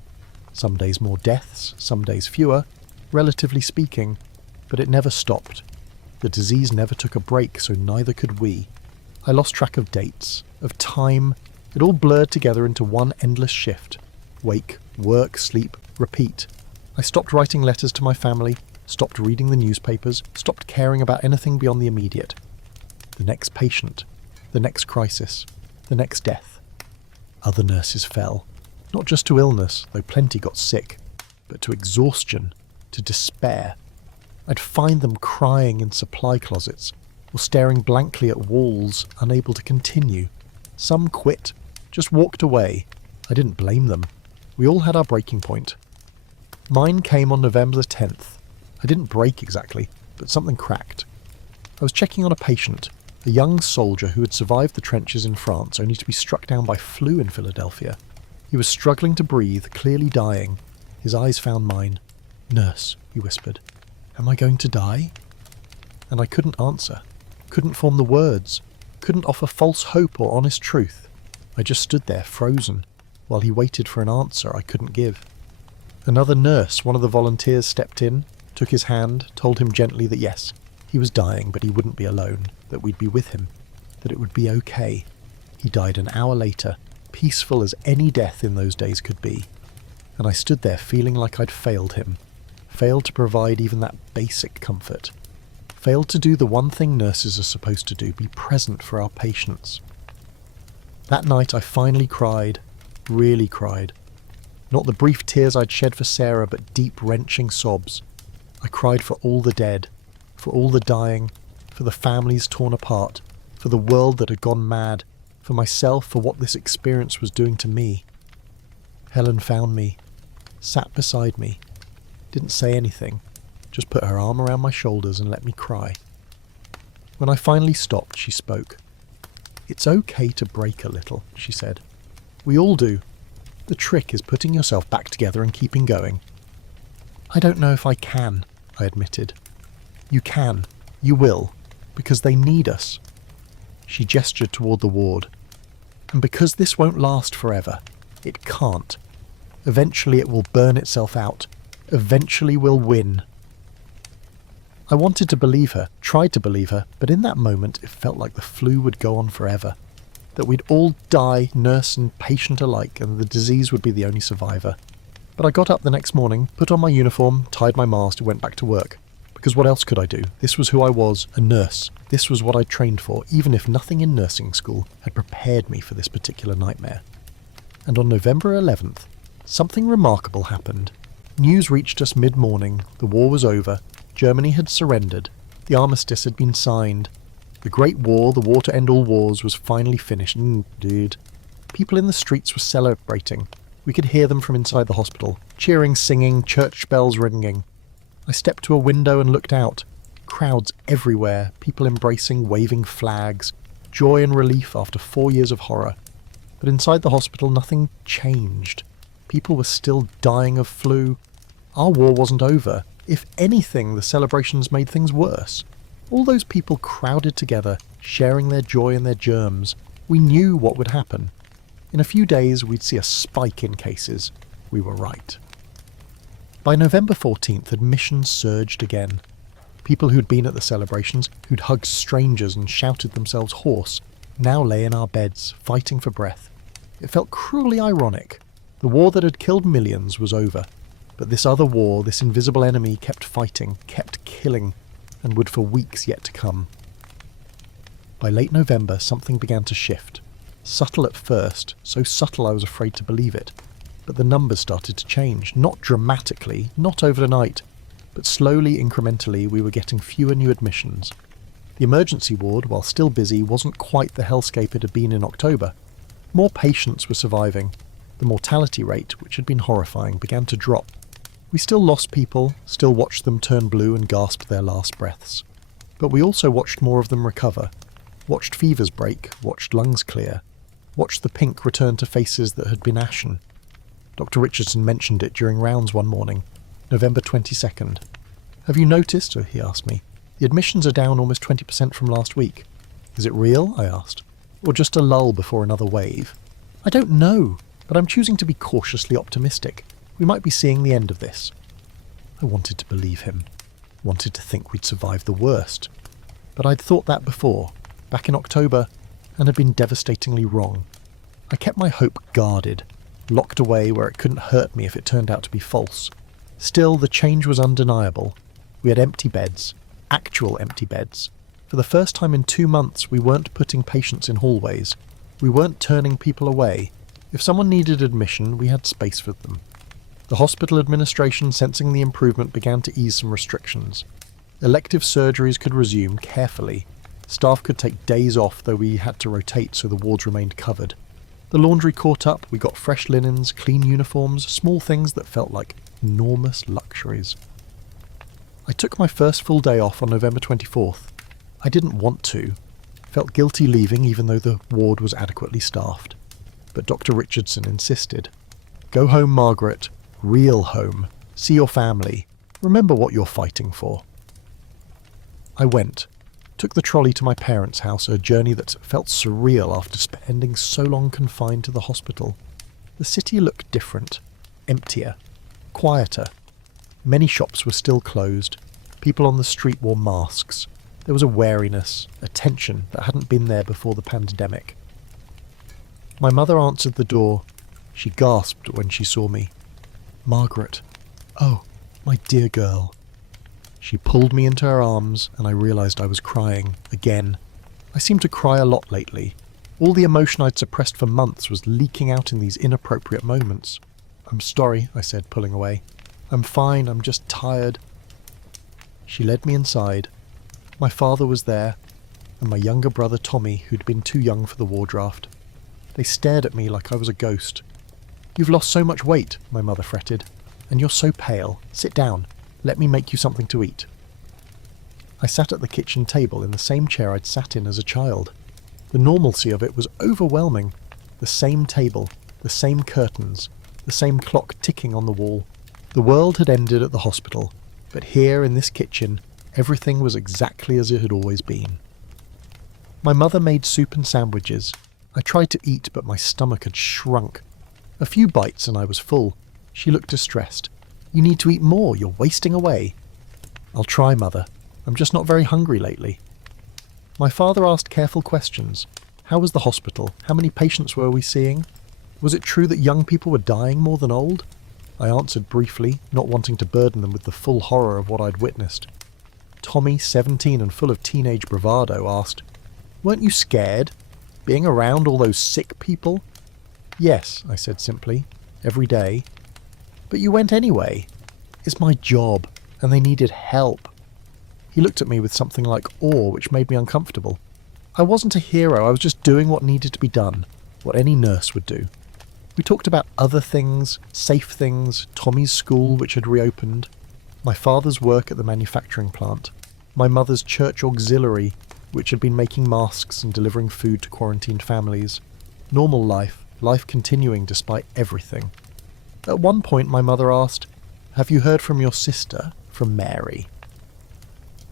some days more deaths, some days fewer, relatively speaking, but it never stopped. The disease never took a break, so neither could we. I lost track of dates, of time. It all blurred together into one endless shift. Wake, work, sleep, repeat. I stopped writing letters to my family, stopped reading the newspapers, stopped caring about anything beyond the immediate. The next patient, the next crisis, the next death. Other nurses fell, not just to illness, though plenty got sick, but to exhaustion, to despair. I'd find them crying in supply closets, or staring blankly at walls, unable to continue. Some quit, just walked away. I didn't blame them. We all had our breaking point. Mine came on November the 10th. I didn't break exactly, but something cracked. I was checking on a patient, a young soldier who had survived the trenches in France only to be struck down by flu in Philadelphia. He was struggling to breathe, clearly dying. His eyes found mine. "Nurse," he whispered, "am I going to die?" And I couldn't answer, couldn't form the words, couldn't offer false hope or honest truth. I just stood there, frozen, while he waited for an answer I couldn't give. Another nurse, one of the volunteers, stepped in, took his hand, told him gently that yes, he was dying, but he wouldn't be alone, that we'd be with him, that it would be okay. He died an hour later, peaceful as any death in those days could be. And I stood there feeling like I'd failed him, failed to provide even that basic comfort, failed to do the one thing nurses are supposed to do, be present for our patients. That night I finally cried, really cried. Not the brief tears I'd shed for Sarah, but deep, wrenching sobs. I cried for all the dead, for all the dying, for the families torn apart, for the world that had gone mad, for myself, for what this experience was doing to me. Helen found me, sat beside me, didn't say anything, just put her arm around my shoulders and let me cry. When I finally stopped, she spoke. "It's okay to break a little," she said. "We all do. The trick is putting yourself back together and keeping going." "I don't know if I can," I admitted. "You can. You will. Because they need us." She gestured toward the ward. "And because this won't last forever, it can't. Eventually it will burn itself out. Eventually we'll win." I wanted to believe her, tried to believe her, but in that moment it felt like the flu would go on forever. That we'd all die, nurse and patient alike, and the disease would be the only survivor. But I got up the next morning, put on my uniform, tied my mask and went back to work. Because what else could I do? This was who I was, a nurse. This was what I'd trained for, even if nothing in nursing school had prepared me for this particular nightmare. And on November 11th, something remarkable happened. News reached us mid-morning, the war was over, Germany had surrendered, the armistice had been signed. The Great War, the war to end all wars, was finally finished. Dude. People in the streets were celebrating. We could hear them from inside the hospital. Cheering, singing, church bells ringing. I stepped to a window and looked out. Crowds everywhere, people embracing, waving flags. Joy and relief after 4 years of horror. But inside the hospital, nothing changed. People were still dying of flu. Our war wasn't over. If anything, the celebrations made things worse. All those people crowded together, sharing their joy and their germs. We knew what would happen. In a few days, we'd see a spike in cases. We were right. By November 14th, admissions surged again. People who'd been at the celebrations, who'd hugged strangers and shouted themselves hoarse, now lay in our beds, fighting for breath. It felt cruelly ironic. The war that had killed millions was over. But this other war, this invisible enemy, kept fighting, kept killing, and would for weeks yet to come. By late November, something began to shift. Subtle at first, so subtle I was afraid to believe it. But the numbers started to change, not dramatically, not overnight, but slowly, incrementally, we were getting fewer new admissions. The emergency ward, while still busy, wasn't quite the hellscape it had been in October. More patients were surviving. The mortality rate, which had been horrifying, began to drop. We still lost people, still watched them turn blue and gasp their last breaths. But we also watched more of them recover, watched fevers break, watched lungs clear, watched the pink return to faces that had been ashen. Dr. Richardson mentioned it during rounds one morning, November 22nd. "Have you noticed," he asked me, "the admissions are down almost 20% from last week." "Is it real?" I asked. "Or just a lull before another wave?" "I don't know, but I'm choosing to be cautiously optimistic. We might be seeing the end of this." I wanted to believe him, wanted to think we'd survived the worst. But I'd thought that before, back in October, and had been devastatingly wrong. I kept my hope guarded, locked away where it couldn't hurt me if it turned out to be false. Still, the change was undeniable. We had empty beds, actual empty beds. For the first time in 2 months, we weren't putting patients in hallways. We weren't turning people away. If someone needed admission, we had space for them. The hospital administration, sensing the improvement, began to ease some restrictions. Elective surgeries could resume carefully. Staff could take days off, though we had to rotate so the wards remained covered. The laundry caught up, we got fresh linens, clean uniforms, small things that felt like enormous luxuries. I took my first full day off on November 24th. I didn't want to. Felt guilty leaving even though the ward was adequately staffed. But Dr. Richardson insisted. "Go home, Margaret. Real home. See your family. Remember what you're fighting for." I went. Took the trolley to my parents' house, a journey that felt surreal after spending so long confined to the hospital. The city looked different. Emptier. Quieter. Many shops were still closed. People on the street wore masks. There was a wariness, a tension that hadn't been there before the pandemic. My mother answered the door. She gasped when she saw me. "Margaret. Oh, my dear girl." She pulled me into her arms, and I realised I was crying, again. I seemed to cry a lot lately. All the emotion I'd suppressed for months was leaking out in these inappropriate moments. "I'm sorry," I said, pulling away. "I'm fine, I'm just tired." She led me inside. My father was there, and my younger brother Tommy, who'd been too young for the war draft. They stared at me like I was a ghost. "You've lost so much weight," my mother fretted, "and you're so pale. Sit down. Let me make you something to eat." I sat at the kitchen table in the same chair I'd sat in as a child. The normalcy of it was overwhelming. The same table, the same curtains, the same clock ticking on the wall. The world had ended at the hospital, but here in this kitchen, everything was exactly as it had always been. My mother made soup and sandwiches. I tried to eat, but my stomach had shrunk. A few bites and I was full. She looked distressed. "You need to eat more, you're wasting away." "I'll try, Mother. I'm just not very hungry lately." My father asked careful questions. How was the hospital? How many patients were we seeing? Was it true that young people were dying more than old? I answered briefly, not wanting to burden them with the full horror of what I'd witnessed. Tommy, 17 and full of teenage bravado, asked, "Weren't you scared? Being around all those sick people?" "Yes," I said simply, "every day." "But you went anyway." "It's my job, and they needed help." He looked at me with something like awe, which made me uncomfortable. I wasn't a hero, I was just doing what needed to be done, what any nurse would do. We talked about other things, safe things, Tommy's school, which had reopened, my father's work at the manufacturing plant, my mother's church auxiliary, which had been making masks and delivering food to quarantined families. Normal life, life continuing despite everything. At one point my mother asked, "Have you heard from your sister, from Mary?"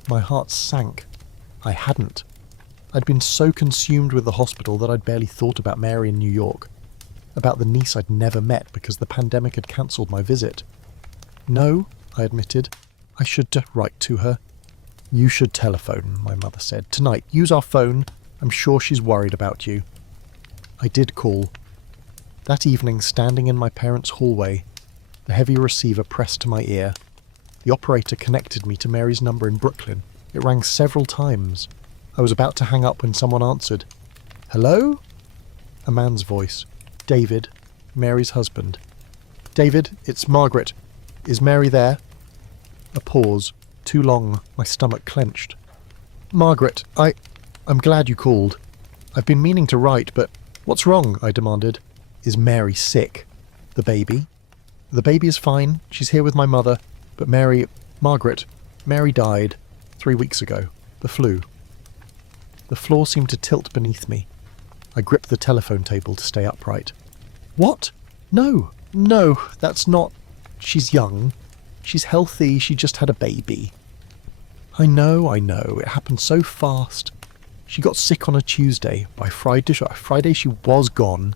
My heart sank. I hadn't. I'd been so consumed with the hospital that I'd barely thought about Mary in New York, about the niece I'd never met because the pandemic had cancelled my visit. "No," I admitted. "I should write to her." "You should telephone," my mother said. "Tonight. Use our phone. I'm sure she's worried about you." I did call. That evening, standing in my parents' hallway, the heavy receiver pressed to my ear. The operator connected me to Mary's number in Brooklyn. It rang several times. I was about to hang up when someone answered. "Hello?" A man's voice. "David, Mary's husband." "David, it's Margaret. Is Mary there?" A pause. Too long. My stomach clenched. "Margaret, I'm glad you called. I've been meaning to write, but what's wrong?" I demanded. "Is Mary sick?" "The baby?" "The baby is fine. She's here with my mother. But Margaret, Mary died 3 weeks ago. The flu." The floor seemed to tilt beneath me. I gripped the telephone table to stay upright. "What? No, that's not... She's young. She's healthy. She just had a baby." I know. It happened so fast. She got sick on a Tuesday. By Friday she was gone.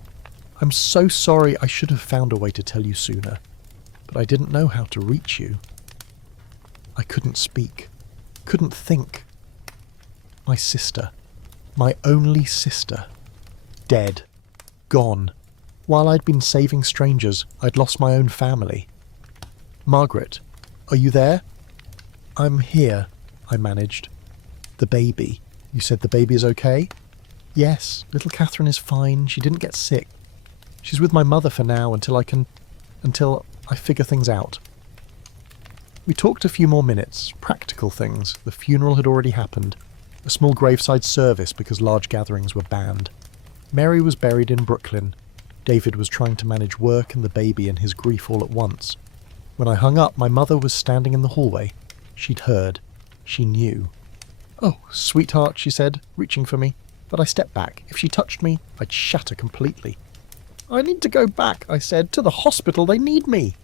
I'm so sorry. I should have found a way to tell you sooner. But I didn't know how to reach you. I couldn't speak. Couldn't think. My sister. My only sister. Dead. Gone. While I'd been saving strangers, I'd lost my own family. "Margaret, are you there?" "I'm here," I managed. "The baby. You said the baby is okay?" "Yes, little Catherine is fine. She didn't get sick. She's with my mother for now until I figure things out." We talked a few more minutes, practical things. The funeral had already happened. A small graveside service because large gatherings were banned. Mary was buried in Brooklyn. David was trying to manage work and the baby and his grief all at once. When I hung up, my mother was standing in the hallway. She'd heard. She knew. "Oh, sweetheart," she said, reaching for me. But I stepped back. If she touched me, I'd shatter completely. "I need to go back," I said. "To the hospital. They need me."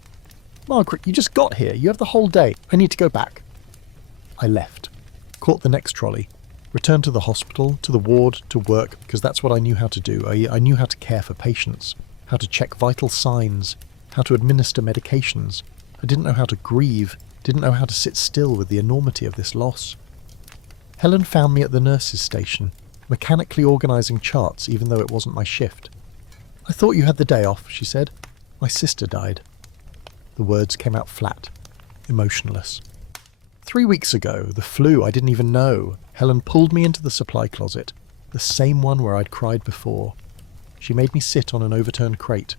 "Margaret, you just got here. You have the whole day. I need to go back." I left. Caught the next trolley. Returned to the hospital, to the ward, to work, because that's what I knew how to do. I knew how to care for patients, how to check vital signs, how to administer medications. I didn't know how to grieve, didn't know how to sit still with the enormity of this loss. Helen found me at the nurses' station, mechanically organising charts even though it wasn't my shift. "I thought you had the day off," she said. "My sister died." The words came out flat, emotionless. 3 weeks ago, the flu, I didn't even know. Helen pulled me into the supply closet, the same one where I'd cried before. She made me sit on an overturned crate.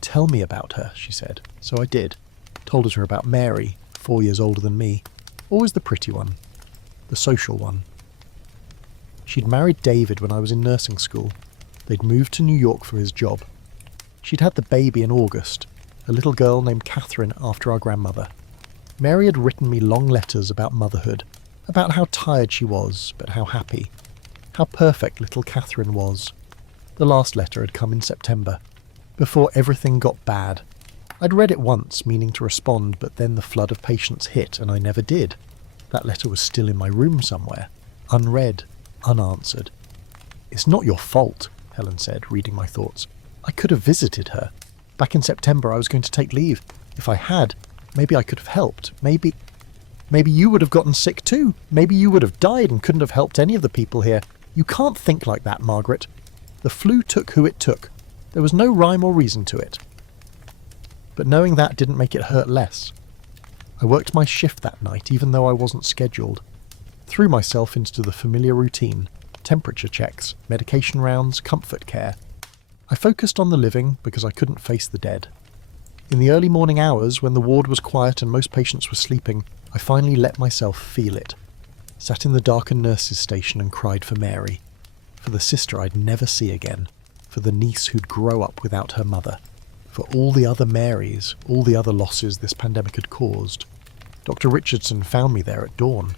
"Tell me about her," she said. So I did. Told her about Mary, 4 years older than me. Always the pretty one. The social one. She'd married David when I was in nursing school. They'd moved to New York for his job. She'd had the baby in August, a little girl named Catherine after our grandmother. Mary had written me long letters about motherhood, about how tired she was, but how happy. How perfect little Catherine was. The last letter had come in September, before everything got bad. I'd read it once, meaning to respond, but then the flood of patients hit, and I never did. That letter was still in my room somewhere, unread, unanswered. "It's not your fault," Helen said, reading my thoughts. "I could have visited her. Back in September I was going to take leave. If I had, maybe I could have helped. Maybe you would have gotten sick too. Maybe you would have died and couldn't have helped any of the people here. You can't think like that, Margaret. The flu took who it took. There was no rhyme or reason to it." But knowing that didn't make it hurt less. I worked my shift that night, even though I wasn't scheduled. Threw myself into the familiar routine. Temperature checks, medication rounds, comfort care. I focused on the living because I couldn't face the dead. In the early morning hours, when the ward was quiet and most patients were sleeping, I finally let myself feel it. Sat in the darkened nurses' station and cried for Mary. For the sister I'd never see again. For the niece who'd grow up without her mother. For all the other Marys, all the other losses this pandemic had caused. Dr. Richardson found me there at dawn.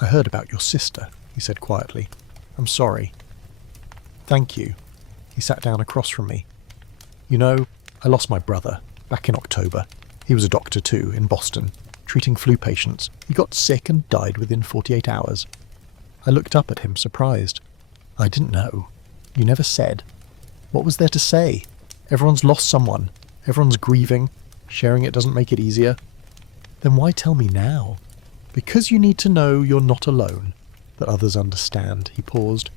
"I heard about your sister," he said quietly. "I'm sorry." "Thank you." He sat down across from me. "You know, I lost my brother. back in October. He was a doctor too, in Boston, treating flu patients. He got sick and died within 48 hours. I looked up at him, surprised. I didn't know. You never said. What was there to say? Everyone's lost someone. Everyone's grieving. Sharing it doesn't make it easier. Then why tell me now? Because you need to know you're not alone, that others understand, he paused.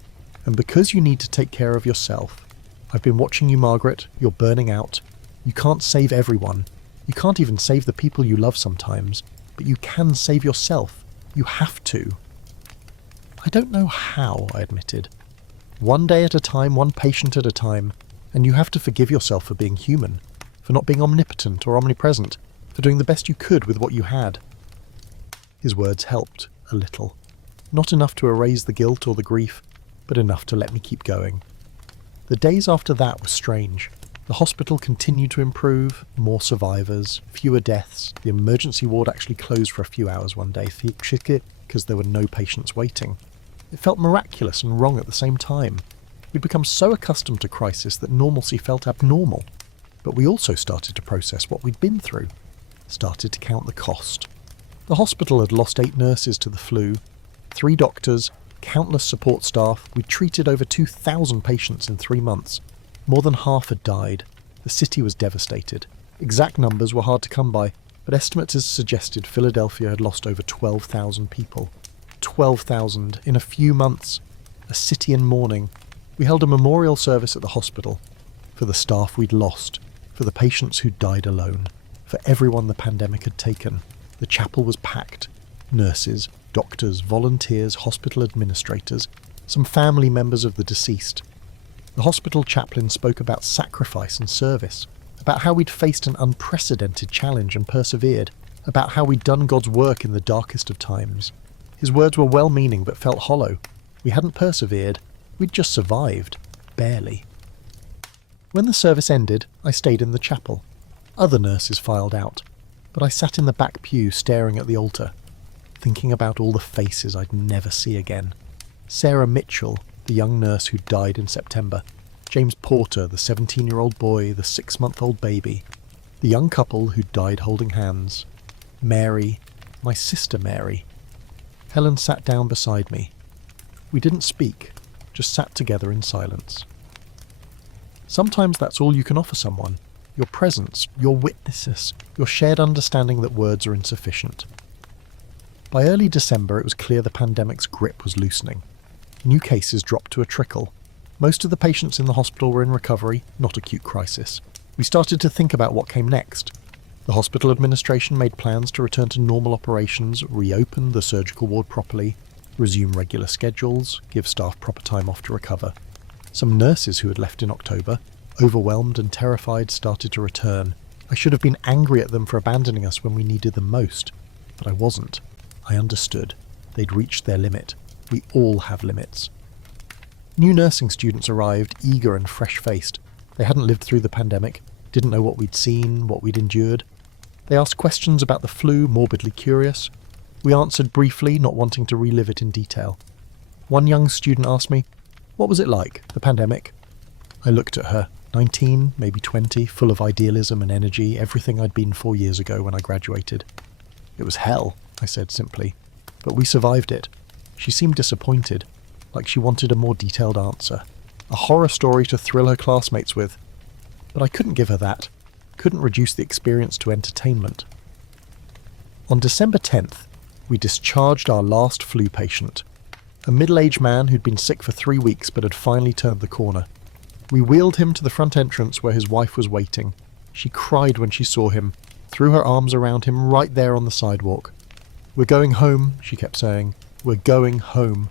And because you need to take care of yourself. I've been watching you, Margaret. You're burning out. You can't save everyone. You can't even save the people you love sometimes. But you can save yourself. You have to. I don't know how, I admitted. One day at a time, one patient at a time. And you have to forgive yourself for being human, for not being omnipotent or omnipresent, for doing the best you could with what you had. His words helped, a little. Not enough to erase the guilt or the grief, but enough to let me keep going. The days after that were strange. The hospital continued to improve, more survivors, fewer deaths. The emergency ward actually closed for a few hours one day, because there were no patients waiting. It felt miraculous and wrong at the same time. We'd become so accustomed to crisis that normalcy felt abnormal. But we also started to process what we'd been through. Started to count the cost. The hospital had lost 8 nurses to the flu, 3 doctors, countless support staff. We'd treated over 2,000 patients in 3 months. More than half had died. The city was devastated. Exact numbers were hard to come by, but estimates had suggested Philadelphia had lost over 12,000 people. 12,000 in a few months. A city in mourning. We held a memorial service at the hospital. For the staff we'd lost. For the patients who'd died alone. For everyone the pandemic had taken. The chapel was packed. Nurses, doctors, volunteers, hospital administrators, some family members of the deceased. The hospital chaplain spoke about sacrifice and service, about how we'd faced an unprecedented challenge and persevered, about how we'd done God's work in the darkest of times. His words were well-meaning but felt hollow. We hadn't persevered, we'd just survived. Barely. When the service ended, I stayed in the chapel. Other nurses filed out, but I sat in the back pew staring at the altar, thinking about all the faces I'd never see again. Sarah Mitchell, the young nurse who died in September. James Porter, the 17-year-old boy, the 6-month-old baby. The young couple who died holding hands. Mary, my sister Mary. Helen sat down beside me. We didn't speak, just sat together in silence. Sometimes that's all you can offer someone. Your presence, your witnesses, your shared understanding that words are insufficient. By early December, it was clear the pandemic's grip was loosening. New cases dropped to a trickle. Most of the patients in the hospital were in recovery, not acute crisis. We started to think about what came next. The hospital administration made plans to return to normal operations, reopen the surgical ward properly, resume regular schedules, give staff proper time off to recover. Some nurses who had left in October, overwhelmed and terrified, started to return. I should have been angry at them for abandoning us when we needed them most, but I wasn't. I understood. They'd reached their limit. We all have limits. New nursing students arrived, eager and fresh-faced. They hadn't lived through the pandemic, didn't know what we'd seen, what we'd endured. They asked questions about the flu, morbidly curious. We answered briefly, not wanting to relive it in detail. One young student asked me, "What was it like, the pandemic?" I looked at her, 19, maybe 20, full of idealism and energy, everything I'd been 4 years ago when I graduated. "It was hell," I said simply. "But we survived it." She seemed disappointed, like she wanted a more detailed answer. A horror story to thrill her classmates with. But I couldn't give her that. Couldn't reduce the experience to entertainment. On December 10th, we discharged our last flu patient. A middle-aged man who'd been sick for 3 weeks but had finally turned the corner. We wheeled him to the front entrance where his wife was waiting. She cried when she saw him, threw her arms around him right there on the sidewalk. "We're going home," she kept saying. "We're going home."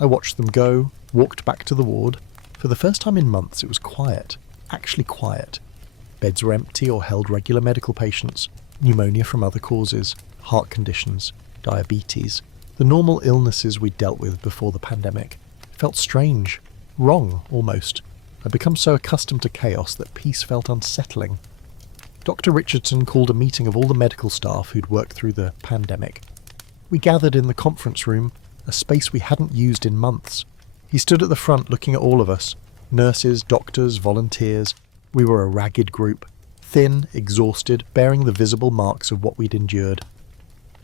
I watched them go, walked back to the ward. For the first time in months, it was quiet. Actually quiet. Beds were empty or held regular medical patients. Pneumonia from other causes, heart conditions, diabetes. The normal illnesses we'd dealt with before the pandemic. It felt strange. Wrong, almost. I'd become so accustomed to chaos that peace felt unsettling. Dr. Richardson called a meeting of all the medical staff who'd worked through the pandemic. We gathered in the conference room, a space we hadn't used in months. He stood at the front looking at all of us, nurses, doctors, volunteers. We were a ragged group, thin, exhausted, bearing the visible marks of what we'd endured.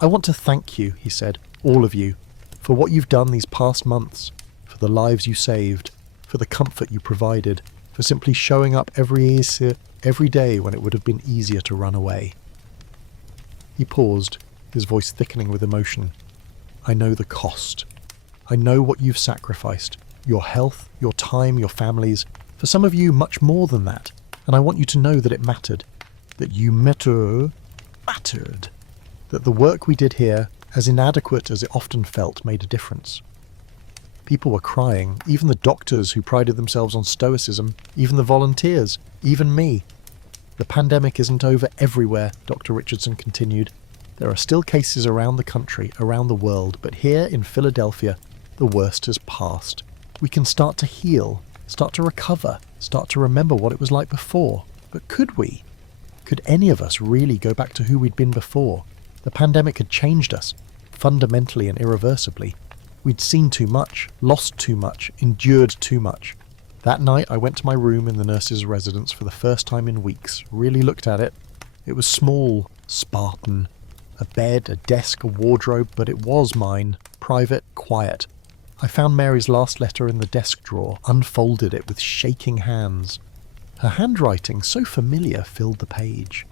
"I want to thank you," he said, "all of you, for what you've done these past months, for the lives you saved, for the comfort you provided, for simply showing up every day when it would have been easier to run away." He paused, his voice thickening with emotion. "I know the cost. I know what you've sacrificed. Your health, your time, your families. For some of you, much more than that. And I want you to know that it mattered. That you mattered. That the work we did here, as inadequate as it often felt, made a difference." People were crying, even the doctors who prided themselves on stoicism, even the volunteers, even me. "The pandemic isn't over everywhere," Dr. Richardson continued. "There are still cases around the country, around the world, but here in Philadelphia, the worst has passed. We can start to heal, start to recover, start to remember what it was like before. But could we? Could any of us really go back to who we'd been before? The pandemic had changed us, fundamentally and irreversibly. We'd seen too much, lost too much, endured too much. That night I went to my room in the nurse's residence for the first time in weeks, really looked at it. It was small, Spartan. A bed, a desk, a wardrobe, but it was mine, private, quiet. I found Mary's last letter in the desk drawer, unfolded it with shaking hands. Her handwriting, so familiar, filled the page.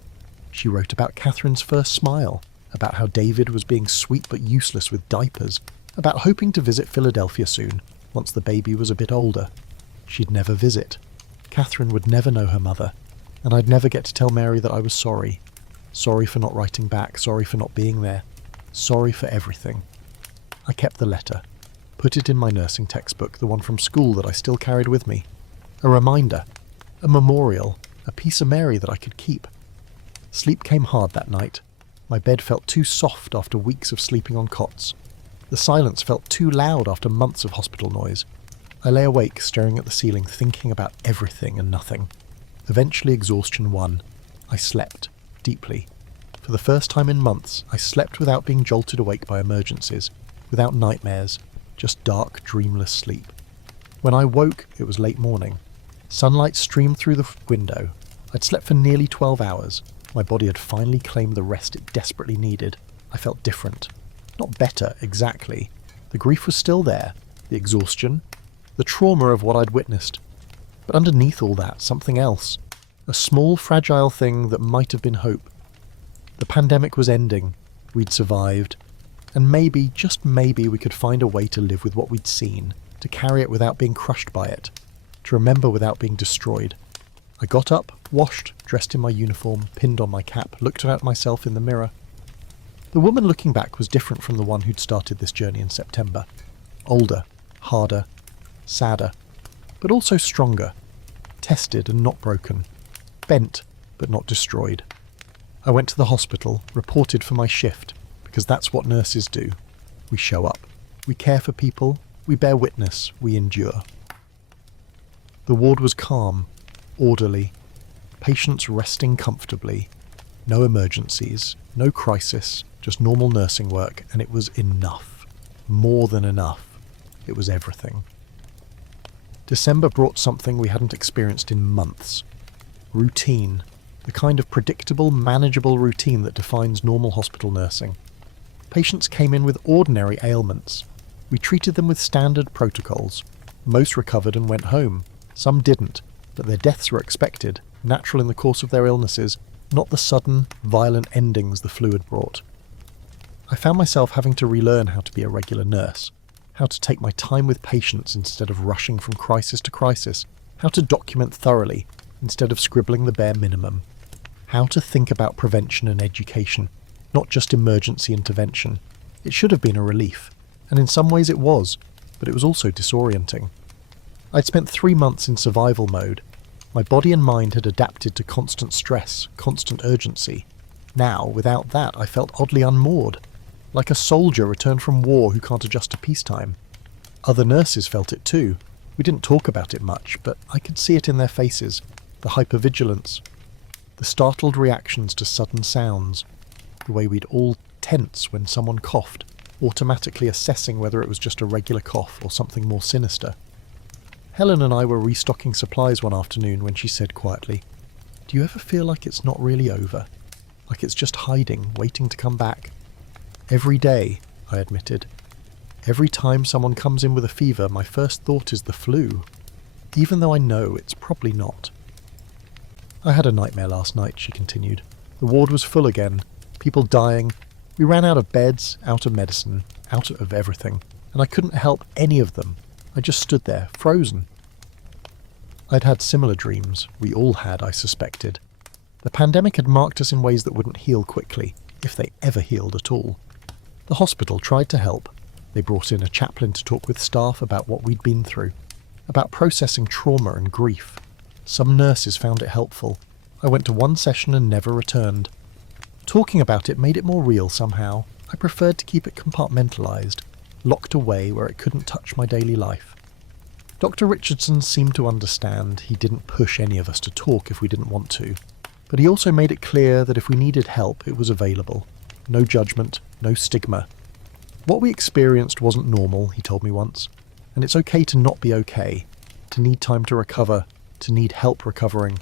She wrote about Catherine's first smile, about how David was being sweet but useless with diapers, about hoping to visit Philadelphia soon, once the baby was a bit older. She'd never visit. Catherine would never know her mother, and I'd never get to tell Mary that I was sorry. Sorry for not writing back, sorry for not being there, sorry for everything. I kept the letter, put it in my nursing textbook, the one from school that I still carried with me. A reminder, a memorial, a piece of Mary that I could keep. Sleep came hard that night. My bed felt too soft after weeks of sleeping on cots. The silence felt too loud after months of hospital noise. I lay awake, staring at the ceiling, thinking about everything and nothing. Eventually exhaustion won. I slept, deeply. For the first time in months, I slept without being jolted awake by emergencies, without nightmares, just dark, dreamless sleep. When I woke, it was late morning. Sunlight streamed through the window. I'd slept for nearly 12 hours. My body had finally claimed the rest it desperately needed. I felt different. Not better, exactly. The grief was still there, the exhaustion, the trauma of what I'd witnessed. But underneath all that, something else. A small, fragile thing that might have been hope. The pandemic was ending. We'd survived. And maybe, just maybe, we could find a way to live with what we'd seen, to carry it without being crushed by it, to remember without being destroyed. I got up, washed, dressed in my uniform, pinned on my cap, looked at myself in the mirror. The woman looking back was different from the one who'd started this journey in September. Older, harder, sadder, but also stronger. Tested and not broken. Bent, but not destroyed. I went to the hospital, reported for my shift, because that's what nurses do. We show up. We care for people. We bear witness. We endure. The ward was calm, orderly, patients resting comfortably. No emergencies, no crisis, just normal nursing work, and it was enough. More than enough. It was everything. December brought something we hadn't experienced in months. Routine. The kind of predictable, manageable routine that defines normal hospital nursing. Patients came in with ordinary ailments. We treated them with standard protocols. Most recovered and went home. Some didn't, but their deaths were expected, natural in the course of their illnesses, not the sudden, violent endings the flu had brought. I found myself having to relearn how to be a regular nurse, how to take my time with patients instead of rushing from crisis to crisis, how to document thoroughly instead of scribbling the bare minimum, how to think about prevention and education, not just emergency intervention. It should have been a relief, and in some ways it was, but it was also disorienting. I'd spent 3 months in survival mode. My body and mind had adapted to constant stress, constant urgency. Now, without that, I felt oddly unmoored, like a soldier returned from war who can't adjust to peacetime. Other nurses felt it too. We didn't talk about it much, but I could see it in their faces, the hypervigilance, the startled reactions to sudden sounds, the way we'd all tense when someone coughed, automatically assessing whether it was just a regular cough or something more sinister. Helen and I were restocking supplies one afternoon when she said quietly, Do you ever feel like it's not really over? Like it's just hiding, waiting to come back? Every day, I admitted. Every time someone comes in with a fever, my first thought is the flu, even though I know it's probably not. I had a nightmare last night, she continued. The ward was full again, people dying. We ran out of beds, out of medicine, out of everything, and I couldn't help any of them. I just stood there, frozen. I'd had similar dreams. We all had, I suspected. The pandemic had marked us in ways that wouldn't heal quickly, if they ever healed at all. The hospital tried to help. They brought in a chaplain to talk with staff about what we'd been through, about processing trauma and grief. Some nurses found it helpful. I went to one session and never returned. Talking about it made it more real somehow. I preferred to keep it compartmentalised, locked away where it couldn't touch my daily life. Dr. Richardson seemed to understand. He didn't push any of us to talk if we didn't want to. But he also made it clear that if we needed help, it was available. No judgment, no stigma. What we experienced wasn't normal, he told me once. And it's okay to not be okay, to need time to recover, to need help recovering.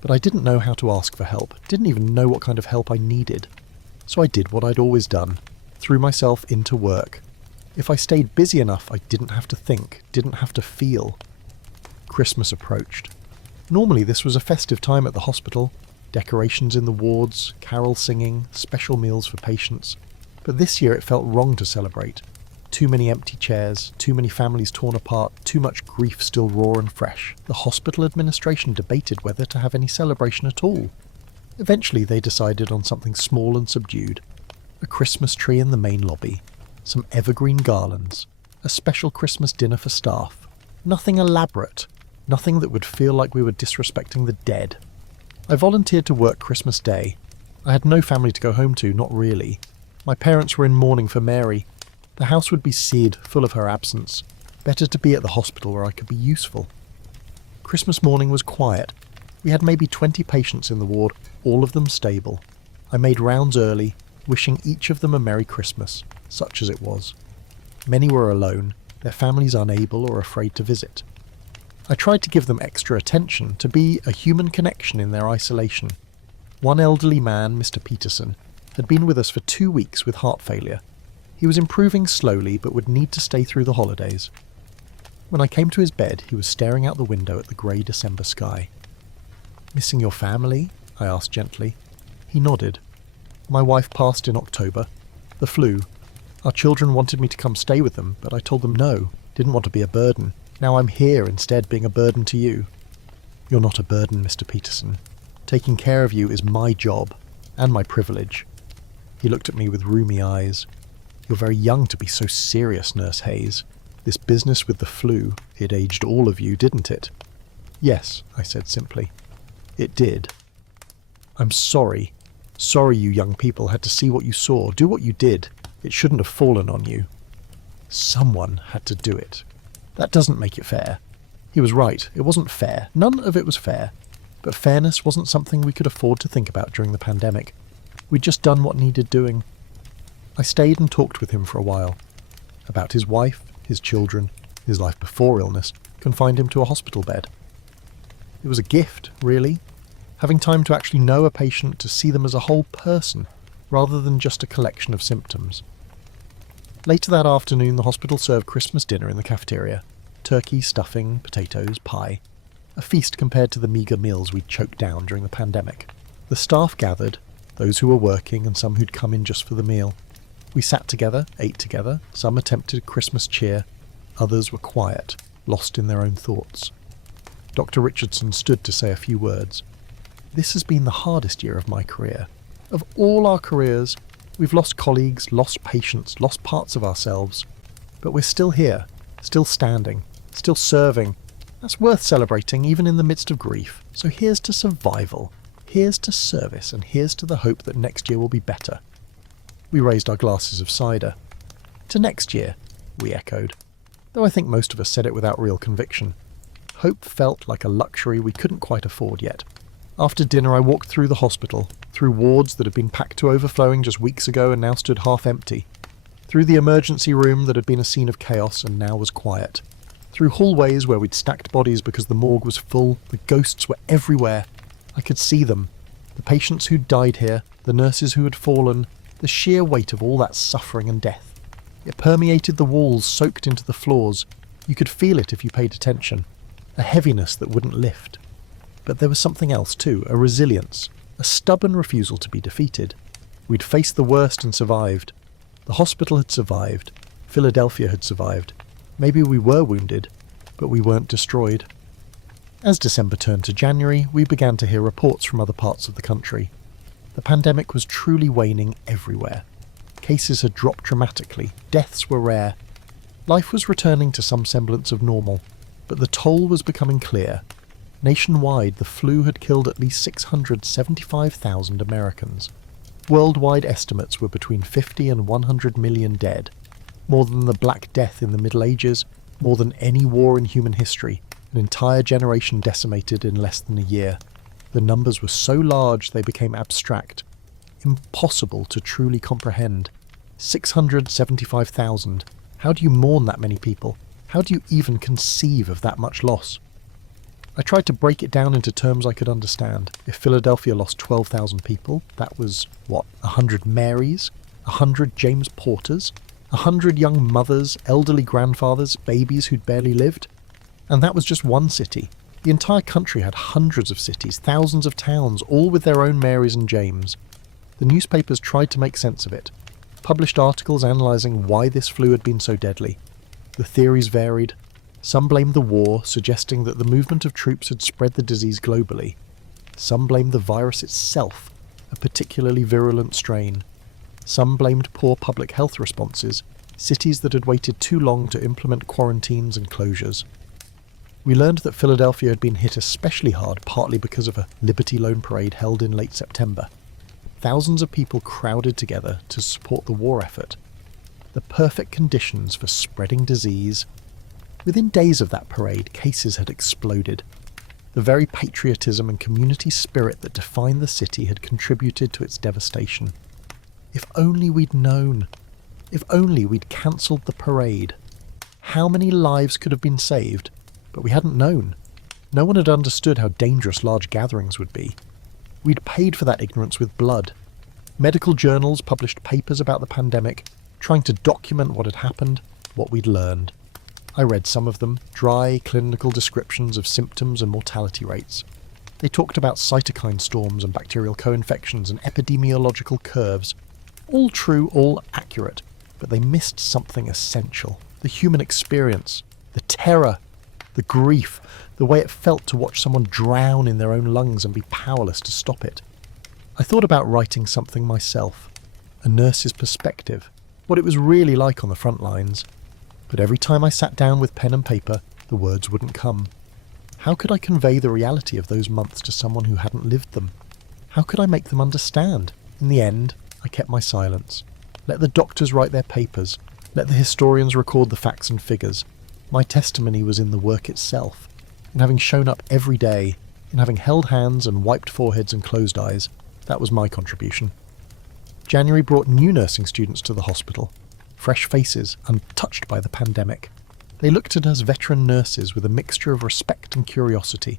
But I didn't know how to ask for help, didn't even know what kind of help I needed. So I did what I'd always done, threw myself into work. If I stayed busy enough, I didn't have to think, didn't have to feel. Christmas approached. Normally this was a festive time at the hospital. Decorations in the wards, carol singing, special meals for patients. But this year it felt wrong to celebrate. Too many empty chairs, too many families torn apart, too much grief still raw and fresh. The hospital administration debated whether to have any celebration at all. Eventually they decided on something small and subdued. A Christmas tree in the main lobby. Some evergreen garlands. A special Christmas dinner for staff. Nothing elaborate. Nothing that would feel like we were disrespecting the dead. I volunteered to work Christmas Day. I had no family to go home to, not really. My parents were in mourning for Mary. The house would be seared, full of her absence. Better to be at the hospital where I could be useful. Christmas morning was quiet. We had maybe 20 patients in the ward, all of them stable. I made rounds early, wishing each of them a Merry Christmas, such as it was. Many were alone, their families unable or afraid to visit. I tried to give them extra attention, to be a human connection in their isolation. One elderly man, Mr. Peterson, had been with us for 2 weeks with heart failure. He was improving slowly, but would need to stay through the holidays. When I came to his bed, he was staring out the window at the grey December sky. "Missing your family?" I asked gently. He nodded. "My wife passed in October. The flu. Our children wanted me to come stay with them, but I told them no, didn't want to be a burden. Now I'm here instead, being a burden to you." "You're not a burden, Mr. Peterson. Taking care of you is my job, and my privilege." He looked at me with rheumy eyes. "You're very young to be so serious, Nurse Hayes. This business with the flu, it aged all of you, didn't it?" "Yes," I said simply. "It did. I'm sorry. Sorry you young people had to see what you saw, do what you did. It shouldn't have fallen on you. Someone had to do it. That doesn't make it fair." He was right. It wasn't fair. None of it was fair. But fairness wasn't something we could afford to think about during the pandemic. We'd just done what needed doing. I stayed and talked with him for a while. About his wife, his children, his life before illness, confined him to a hospital bed. It was a gift, really. Having time to actually know a patient, to see them as a whole person, rather than just a collection of symptoms. Later that afternoon, the hospital served Christmas dinner in the cafeteria. Turkey, stuffing, potatoes, pie. A feast compared to the meagre meals we'd choked down during the pandemic. The staff gathered, those who were working and some who'd come in just for the meal. We sat together, ate together, some attempted Christmas cheer, others were quiet, lost in their own thoughts. Dr. Richardson stood to say a few words. "This has been the hardest year of my career. Of all our careers, we've lost colleagues, lost patients, lost parts of ourselves. But we're still here, still standing, still serving. That's worth celebrating even in the midst of grief. So here's to survival, here's to service, and here's to the hope that next year will be better." We raised our glasses of cider. "To next year," we echoed, though I think most of us said it without real conviction. Hope felt like a luxury we couldn't quite afford yet. After dinner I walked through the hospital, through wards that had been packed to overflowing just weeks ago and now stood half empty, through the emergency room that had been a scene of chaos and now was quiet, through hallways where we'd stacked bodies because the morgue was full, the ghosts were everywhere. I could see them. The patients who'd died here, the nurses who had fallen, the sheer weight of all that suffering and death. It permeated the walls, soaked into the floors. You could feel it if you paid attention. A heaviness that wouldn't lift. But there was something else too, a resilience, a stubborn refusal to be defeated. We'd faced the worst and survived. The hospital had survived. Philadelphia had survived. Maybe we were wounded, but we weren't destroyed. As December turned to January, we began to hear reports from other parts of the country. The pandemic was truly waning everywhere. Cases had dropped dramatically, deaths were rare. Life was returning to some semblance of normal, but the toll was becoming clear. Nationwide, the flu had killed at least 675,000 Americans. Worldwide estimates were between 50 and 100 million dead, more than the Black Death in the Middle Ages, more than any war in human history, an entire generation decimated in less than a year. The numbers were so large they became abstract, impossible to truly comprehend. 675,000. How do you mourn that many people? How do you even conceive of that much loss? I tried to break it down into terms I could understand. If Philadelphia lost 12,000 people, that was, 100 Marys? 100 James Porters? 100 young mothers, elderly grandfathers, babies who'd barely lived? And that was just one city. The entire country had hundreds of cities, thousands of towns, all with their own Marys and James. The newspapers tried to make sense of it, published articles analysing why this flu had been so deadly. The theories varied. Some blamed the war, suggesting that the movement of troops had spread the disease globally. Some blamed the virus itself, a particularly virulent strain. Some blamed poor public health responses, cities that had waited too long to implement quarantines and closures. We learned that Philadelphia had been hit especially hard partly because of a Liberty Loan Parade held in late September. Thousands of people crowded together to support the war effort. The perfect conditions for spreading disease. Within days of that parade, cases had exploded. The very patriotism and community spirit that defined the city had contributed to its devastation. If only we'd known. If only we'd cancelled the parade. How many lives could have been saved? But we hadn't known. No one had understood how dangerous large gatherings would be. We'd paid for that ignorance with blood. Medical journals published papers about the pandemic, trying to document what had happened, what we'd learned. I read some of them, dry, clinical descriptions of symptoms and mortality rates. They talked about cytokine storms and bacterial co-infections and epidemiological curves. All true, all accurate, but they missed something essential. The human experience, the terror, the grief, the way it felt to watch someone drown in their own lungs and be powerless to stop it. I thought about writing something myself, a nurse's perspective, what it was really like on the front lines. But every time I sat down with pen and paper, the words wouldn't come. How could I convey the reality of those months to someone who hadn't lived them? How could I make them understand? In the end, I kept my silence. Let the doctors write their papers. Let the historians record the facts and figures. My testimony was in the work itself, in having shown up every day, in having held hands and wiped foreheads and closed eyes. That was my contribution. January brought new nursing students to the hospital, fresh faces, untouched by the pandemic. They looked at us veteran nurses with a mixture of respect and curiosity.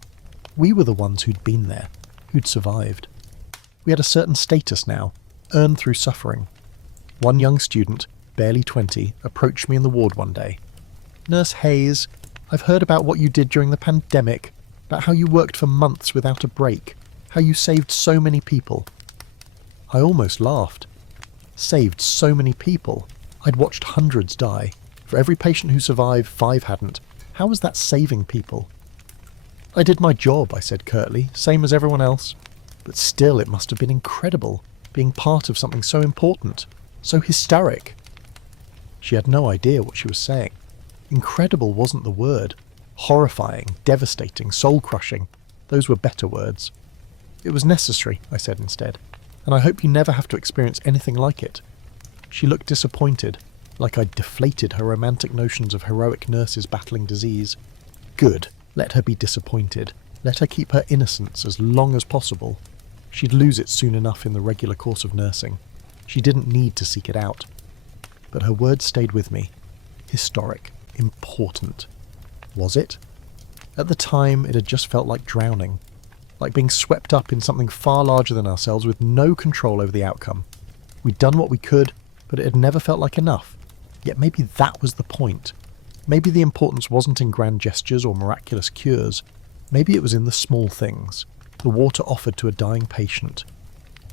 We were the ones who'd been there, who'd survived. We had a certain status now, earned through suffering. One young student, barely 20, approached me in the ward one day. "Nurse Hayes, I've heard about what you did during the pandemic, about how you worked for months without a break, how you saved so many people." I almost laughed. Saved so many people. I'd watched hundreds die. For every patient who survived, 5 hadn't. How was that saving people? "I did my job," I said curtly, "same as everyone else. But still, it must have been incredible, being part of something so important, so historic." She had no idea what she was saying. Incredible wasn't the word. Horrifying, devastating, soul-crushing. Those were better words. "It was necessary," I said instead, "and I hope you never have to experience anything like it." She looked disappointed, like I'd deflated her romantic notions of heroic nurses battling disease. Good. Let her be disappointed. Let her keep her innocence as long as possible. She'd lose it soon enough in the regular course of nursing. She didn't need to seek it out. But her words stayed with me. Historic. Important. Was it? At the time, it had just felt like drowning. like being swept up in something far larger than ourselves with no control over the outcome. We'd done what we could, but it had never felt like enough. Yet maybe that was the point. Maybe the importance wasn't in grand gestures or miraculous cures. Maybe it was in the small things. The water offered to a dying patient.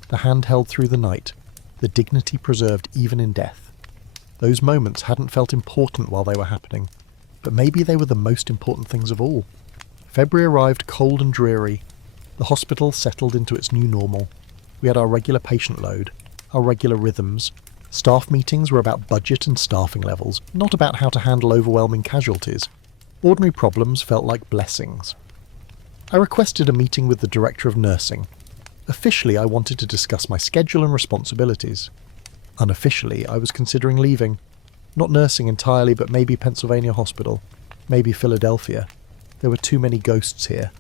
The hand held through the night. The dignity preserved even in death. Those moments hadn't felt important while they were happening, but maybe they were the most important things of all. February arrived cold and dreary. The hospital settled into its new normal. We had our regular patient load, our regular rhythms. Staff meetings were about budget and staffing levels, not about how to handle overwhelming casualties. Ordinary problems felt like blessings. I requested a meeting with the director of nursing. Officially, I wanted to discuss my schedule and responsibilities. Unofficially, I was considering leaving. Not nursing entirely, but maybe Pennsylvania Hospital. Maybe Philadelphia. There were too many ghosts here.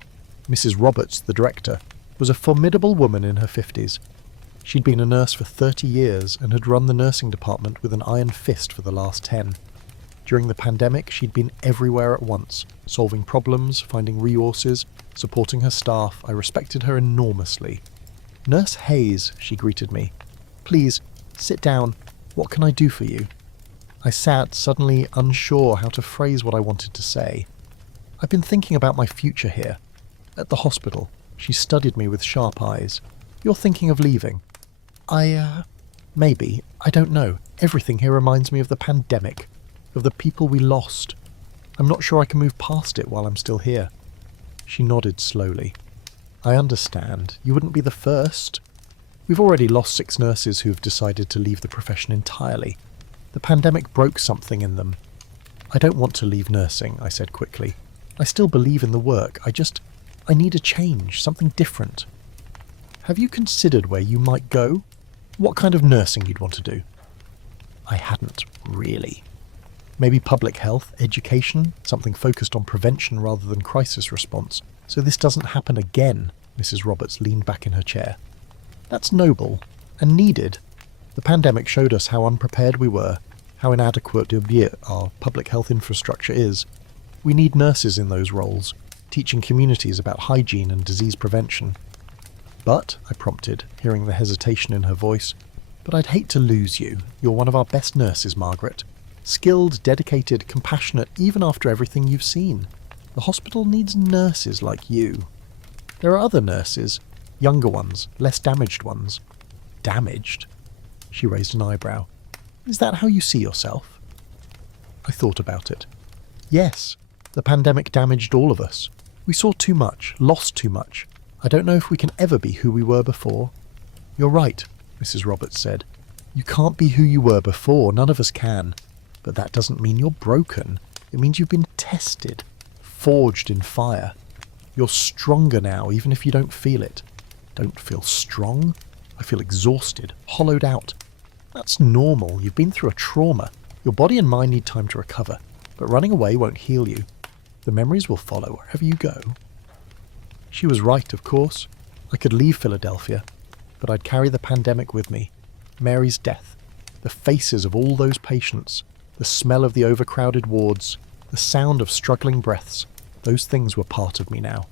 Mrs. Roberts, the director, was a formidable woman in her 50s. She'd been a nurse for 30 years and had run the nursing department with an iron fist for the last 10. During the pandemic, she'd been everywhere at once, solving problems, finding resources, supporting her staff. I respected her enormously. "Nurse Hayes," she greeted me. "Please, sit down. What can I do for you?" I sat, suddenly unsure how to phrase what I wanted to say. "I've been thinking about my future here. At the hospital." She studied me with sharp eyes. "You're thinking of leaving?" Maybe. I don't know. Everything here reminds me of the pandemic, of the people we lost. I'm not sure I can move past it while I'm still here." She nodded slowly. "I understand. You wouldn't be the first. We've already lost 6 nurses who've decided to leave the profession entirely. The pandemic broke something in them. I don't want to leave nursing," I said quickly. "I still believe in the work. I need a change, something different." "Have you considered where you might go? What kind of nursing you'd want to do?" I hadn't, really. Maybe public health, education, something focused on prevention rather than crisis response, so this doesn't happen again. Mrs. Roberts leaned back in her chair. "That's noble, and needed. The pandemic showed us how unprepared we were, how inadequate our public health infrastructure is. We need nurses in those roles, teaching communities about hygiene and disease prevention." "But," I prompted, hearing the hesitation in her voice, "but I'd hate to lose you. You're one of our best nurses, Margaret. Skilled, dedicated, compassionate, even after everything you've seen. The hospital needs nurses like you. There are other nurses, younger ones, less damaged ones." "Damaged?" She raised an eyebrow. "Is that how you see yourself?" I thought about it. "Yes, the pandemic damaged all of us. We saw too much, lost too much. I don't know if we can ever be who we were before." "You're right," Mrs. Roberts said. "You can't be who you were before, none of us can. But that doesn't mean you're broken. It means you've been tested, forged in fire. You're stronger now, even if you don't feel it." "Don't feel strong? I feel exhausted, hollowed out." "That's normal. You've been through a trauma. Your body and mind need time to recover. But running away won't heal you. The memories will follow wherever you go." She was right, of course. I could leave Philadelphia, but I'd carry the pandemic with me. Mary's death, the faces of all those patients, the smell of the overcrowded wards, the sound of struggling breaths, those things were part of me now.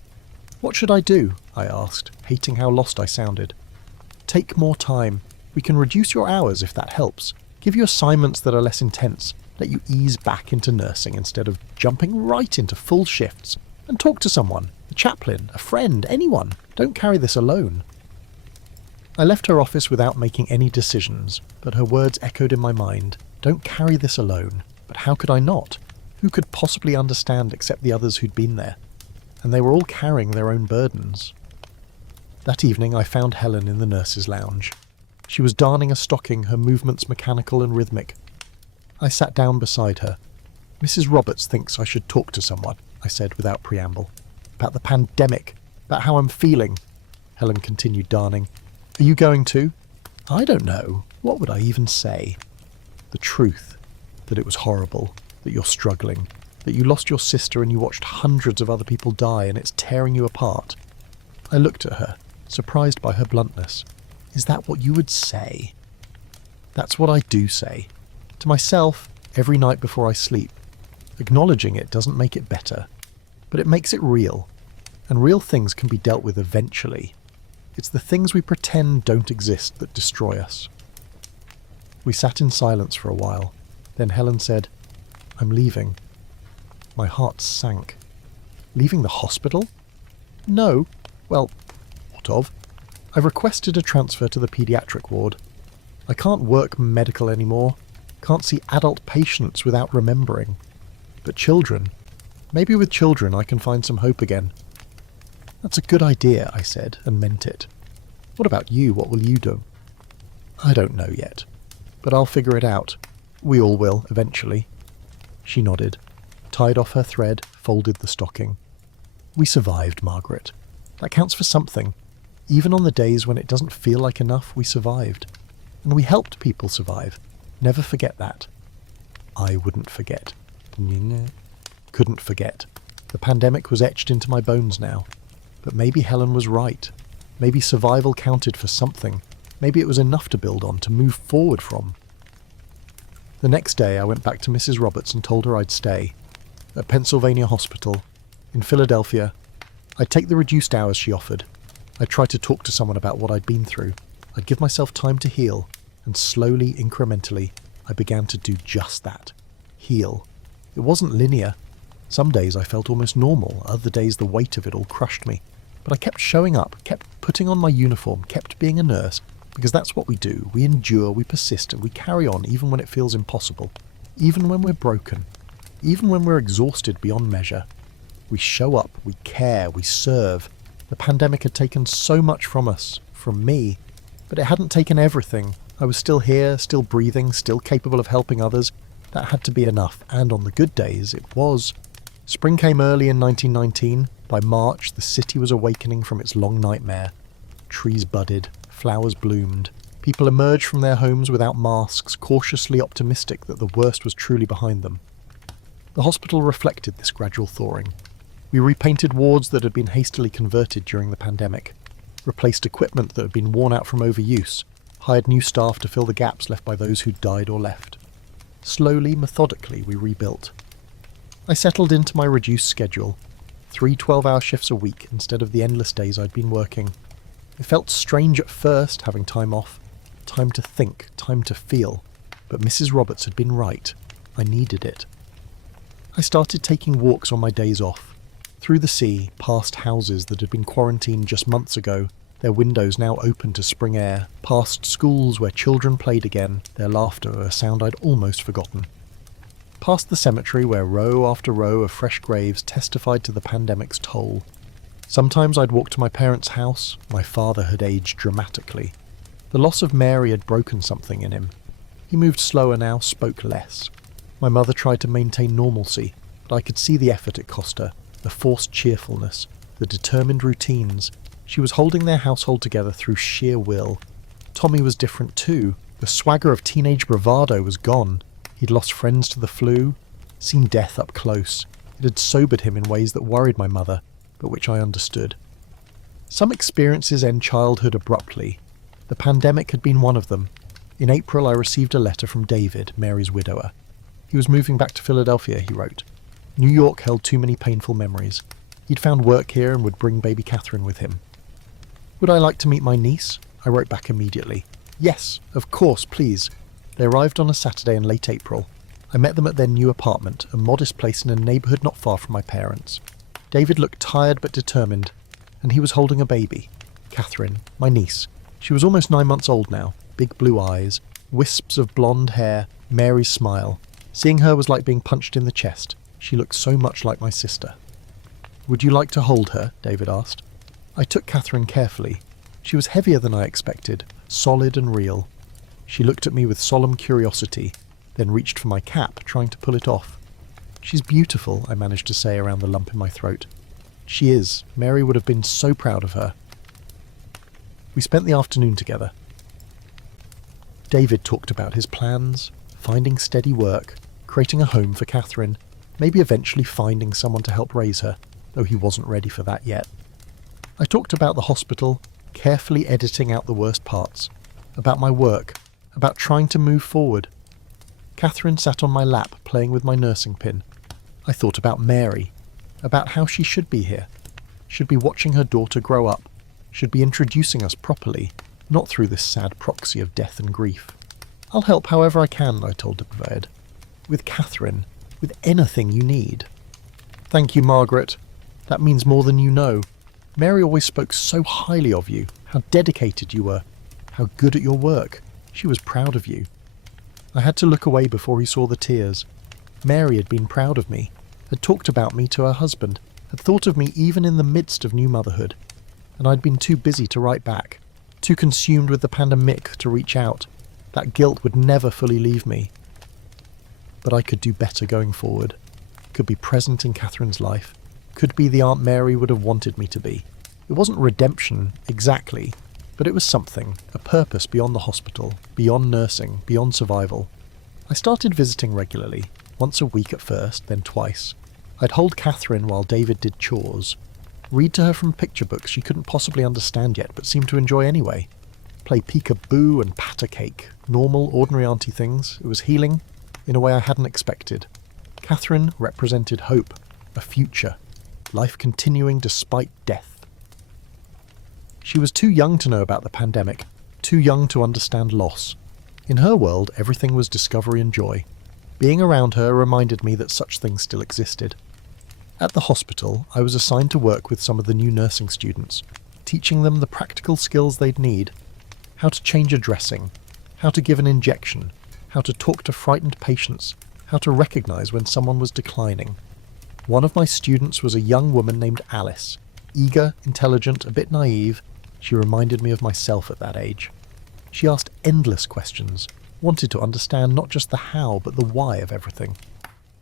"What should I do?" I asked, hating how lost I sounded. "Take more time. We can reduce your hours if that helps. Give you assignments that are less intense. Let you ease back into nursing instead of jumping right into full shifts. And talk to someone, a chaplain, a friend, anyone. Don't carry this alone." I left her office without making any decisions, but her words echoed in my mind. Don't carry this alone. But how could I not? Who could possibly understand except the others who'd been there? And they were all carrying their own burdens. That evening I found Helen in the nurses' lounge. She was darning a stocking, her movements mechanical and rhythmic. I sat down beside her. "Mrs. Roberts thinks I should talk to someone," I said without preamble. "About the pandemic, about how I'm feeling." Helen continued darning. "Are you going to?" "I don't know. What would I even say?" "The truth. That it was horrible. That you're struggling. That you lost your sister and you watched hundreds of other people die and it's tearing you apart." I looked at her, surprised by her bluntness. "Is that what you would say?" "That's what I do say. To myself, every night before I sleep. Acknowledging it doesn't make it better. But it makes it real. And real things can be dealt with eventually. It's the things we pretend don't exist that destroy us. We sat in silence for a while. Then Helen said, "I'm leaving." My heart sank. Leaving the hospital? No. Well, what of? I've requested a transfer to the paediatric ward. I can't work medical anymore. Can't see adult patients without remembering. But children? Maybe with children I can find some hope again. "That's a good idea," I said, and meant it. "What about you? What will you do?" "I don't know yet. But I'll figure it out. We all will, eventually." She nodded, tied off her thread, folded the stocking. "We survived, Margaret. That counts for something. Even on the days when it doesn't feel like enough, we survived. And we helped people survive. Never forget that." I wouldn't forget. Couldn't forget. The pandemic was etched into my bones now. But maybe Helen was right. Maybe survival counted for something. Maybe it was enough to build on, to move forward from. The next day I went back to Mrs. Roberts and told her I'd stay. At Pennsylvania Hospital, in Philadelphia, I'd take the reduced hours she offered. I'd try to talk to someone about what I'd been through. I'd give myself time to heal, and slowly, incrementally, I began to do just that. Heal. It wasn't linear. Some days I felt almost normal, other days the weight of it all crushed me. But I kept showing up, kept putting on my uniform, kept being a nurse, because that's what we do. We endure, we persist, and we carry on even when it feels impossible. Even when we're broken. Even when we're exhausted beyond measure. We show up, we care, we serve. The pandemic had taken so much from us, from me, but it hadn't taken everything. I was still here, still breathing, still capable of helping others. That had to be enough, and on the good days, it was. Spring came early in 1919. By March, the city was awakening from its long nightmare. Trees budded, flowers bloomed. People emerged from their homes without masks, cautiously optimistic that the worst was truly behind them. The hospital reflected this gradual thawing. We repainted wards that had been hastily converted during the pandemic, replaced equipment that had been worn out from overuse, hired new staff to fill the gaps left by those who died or left. Slowly, methodically, we rebuilt. I settled into my reduced schedule, 3 12-hour shifts a week instead of the endless days I'd been working. It felt strange at first, having time off, time to think, time to feel, but Mrs. Roberts had been right. I needed it. I started taking walks on my days off, through the sea, past houses that had been quarantined just months ago, their windows now open to spring air, past schools where children played again, their laughter a sound I'd almost forgotten. Past the cemetery where row after row of fresh graves testified to the pandemic's toll. Sometimes I'd walk to my parents' house. My father had aged dramatically. The loss of Mary had broken something in him. He moved slower now, spoke less. My mother tried to maintain normalcy, but I could see the effort it cost her, the forced cheerfulness, the determined routines. She was holding their household together through sheer will. Tommy was different too. The swagger of teenage bravado was gone. He'd lost friends to the flu, seen death up close. It had sobered him in ways that worried my mother, but which I understood. Some experiences end childhood abruptly. The pandemic had been one of them. In April I received a letter from David, Mary's widower. He was moving back to Philadelphia, he wrote. New York held too many painful memories. He'd found work here and would bring baby Catherine with him. Would I like to meet my niece? I wrote back immediately. Yes, of course, please. They arrived on a Saturday in late April. I met them at their new apartment, a modest place in a neighbourhood not far from my parents. David looked tired but determined, and he was holding a baby. Catherine, my niece. She was almost 9 months old now, big blue eyes, wisps of blonde hair, Mary's smile. Seeing her was like being punched in the chest. She looked so much like my sister. Would you like to hold her? David asked. I took Catherine carefully. She was heavier than I expected, solid and real. She looked at me with solemn curiosity, then reached for my cap, trying to pull it off. She's beautiful, I managed to say around the lump in my throat. She is. Mary would have been so proud of her. We spent the afternoon together. David talked about his plans, finding steady work, creating a home for Catherine, maybe eventually finding someone to help raise her, though he wasn't ready for that yet. I talked about the hospital, carefully editing out the worst parts, about my work, about trying to move forward. Catherine sat on my lap playing with my nursing pin. I thought about Mary, about how she should be here. should be watching her daughter grow up, should be introducing us properly, not through this sad proxy of death and grief. I'll help however I can, I told de Beverde. With Catherine, with anything you need. Thank you, Margaret. That means more than you know. Mary always spoke so highly of you, how dedicated you were, how good at your work. She was proud of you. I had to look away before he saw the tears. Mary had been proud of me, had talked about me to her husband, had thought of me even in the midst of new motherhood, and I'd been too busy to write back, too consumed with the pandemic to reach out. That guilt would never fully leave me. But I could do better going forward, could be present in Catherine's life, could be the Aunt Mary would have wanted me to be. It wasn't redemption, exactly, but it was something, a purpose beyond the hospital, beyond nursing, beyond survival. I started visiting regularly, once a week at first, then twice. I'd hold Catherine while David did chores, read to her from picture books she couldn't possibly understand yet but seemed to enjoy anyway, play peek-a-boo and pat-a-cake, normal, ordinary auntie things. It was healing, in a way I hadn't expected. Catherine represented hope, a future, life continuing despite death. She was too young to know about the pandemic, too young to understand loss. In her world, everything was discovery and joy. Being around her reminded me that such things still existed. At the hospital, I was assigned to work with some of the new nursing students, teaching them the practical skills they'd need: how to change a dressing, how to give an injection, how to talk to frightened patients, how to recognise when someone was declining. One of my students was a young woman named Alice. Eager, intelligent, a bit naive, she reminded me of myself at that age. She asked endless questions, wanted to understand not just the how but the why of everything.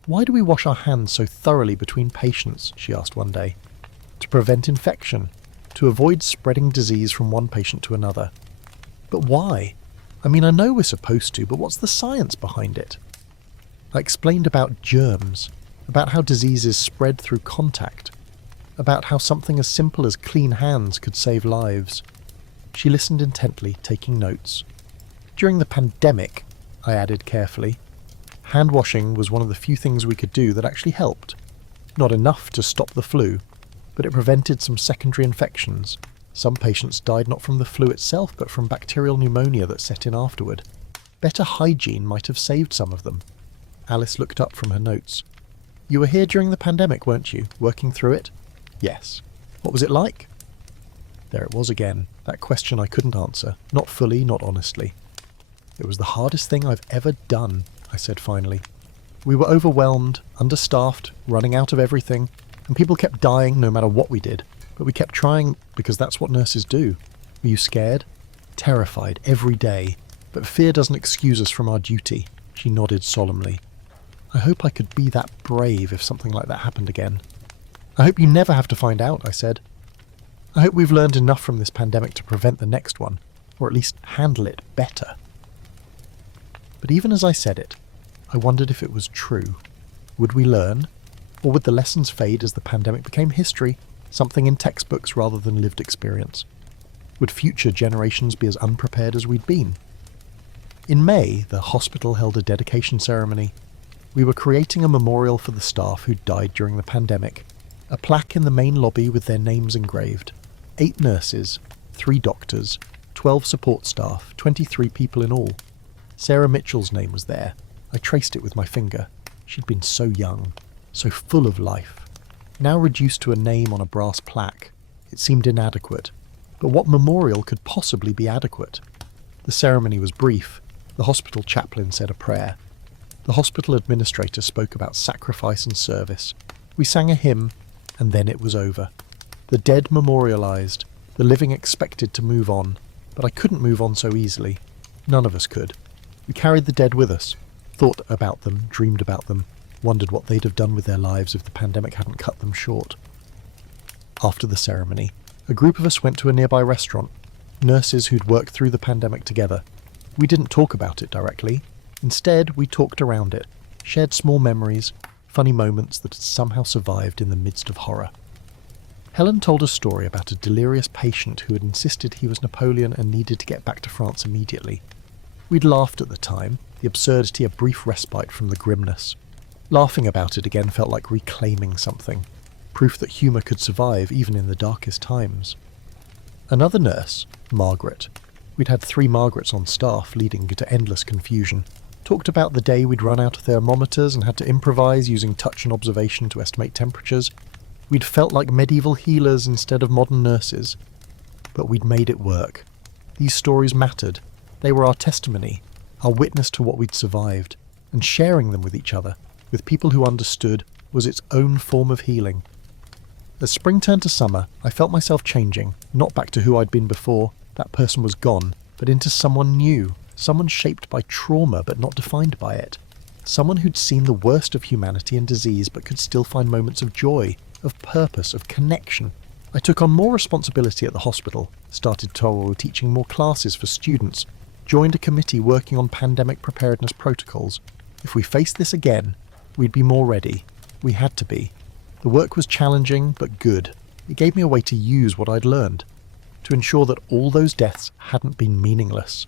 Why do we wash our hands so thoroughly between patients, she asked one day. To prevent infection, to avoid spreading disease from one patient to another. But why? I mean, I know we're supposed to, but what's the science behind it? I explained about germs, about how diseases spread through contact, about how something as simple as clean hands could save lives. She listened intently, taking notes. During the pandemic, I added carefully, hand washing was one of the few things we could do that actually helped. Not enough to stop the flu, but it prevented some secondary infections. Some patients died not from the flu itself, but from bacterial pneumonia that set in afterward. Better hygiene might have saved some of them. Alice looked up from her notes. You were here during the pandemic, weren't you? Working through it? Yes. What was it like? There it was again, that question I couldn't answer, not fully, not honestly. It was the hardest thing I've ever done, I said finally. We were overwhelmed, understaffed, running out of everything, and people kept dying no matter what we did. But we kept trying because that's what nurses do. Were you scared? Terrified every day. But fear doesn't excuse us from our duty. She nodded solemnly. I hope I could be that brave if something like that happened again. I hope you never have to find out, I said. I hope we've learned enough from this pandemic to prevent the next one, or at least handle it better. But even as I said it, I wondered if it was true. Would we learn? Or would the lessons fade as the pandemic became history, something in textbooks rather than lived experience? Would future generations be as unprepared as we'd been? In May, the hospital held a dedication ceremony. We were creating a memorial for the staff who'd died during the pandemic. A plaque in the main lobby with their names engraved. 8 nurses, 3 doctors, 12 support staff, 23 people in all. Sarah Mitchell's name was there. I traced it with my finger. She'd been so young, so full of life. Now reduced to a name on a brass plaque, it seemed inadequate. But what memorial could possibly be adequate? The ceremony was brief. The hospital chaplain said a prayer. The hospital administrator spoke about sacrifice and service. We sang a hymn, and then it was over. The dead memorialised, the living expected to move on, but I couldn't move on so easily. None of us could. We carried the dead with us, thought about them, dreamed about them, wondered what they'd have done with their lives if the pandemic hadn't cut them short. After the ceremony, a group of us went to a nearby restaurant, nurses who'd worked through the pandemic together. We didn't talk about it directly. Instead, we talked around it, shared small memories, funny moments that had somehow survived in the midst of horror. Helen told a story about a delirious patient who had insisted he was Napoleon and needed to get back to France immediately. We'd laughed at the time, the absurdity of brief respite from the grimness. Laughing about it again felt like reclaiming something. proof that humour could survive even in the darkest times. Another nurse, Margaret, we'd had 3 Margarets on staff leading to endless confusion, talked about the day we'd run out of thermometers and had to improvise using touch and observation to estimate temperatures. We'd felt like medieval healers instead of modern nurses. But we'd made it work. These stories mattered. They were our testimony, our witness to what we'd survived, and sharing them with each other, with people who understood, was its own form of healing. As spring turned to summer, I felt myself changing, not back to who I'd been before, that person was gone, but into someone new, someone shaped by trauma but not defined by it. Someone who'd seen the worst of humanity and disease but could still find moments of joy, of purpose, of connection. I took on more responsibility at the hospital, started teaching more classes for students, joined a committee working on pandemic preparedness protocols. If we faced this again, we'd be more ready. We had to be. The work was challenging but good. It gave me a way to use what I'd learned, to ensure that all those deaths hadn't been meaningless.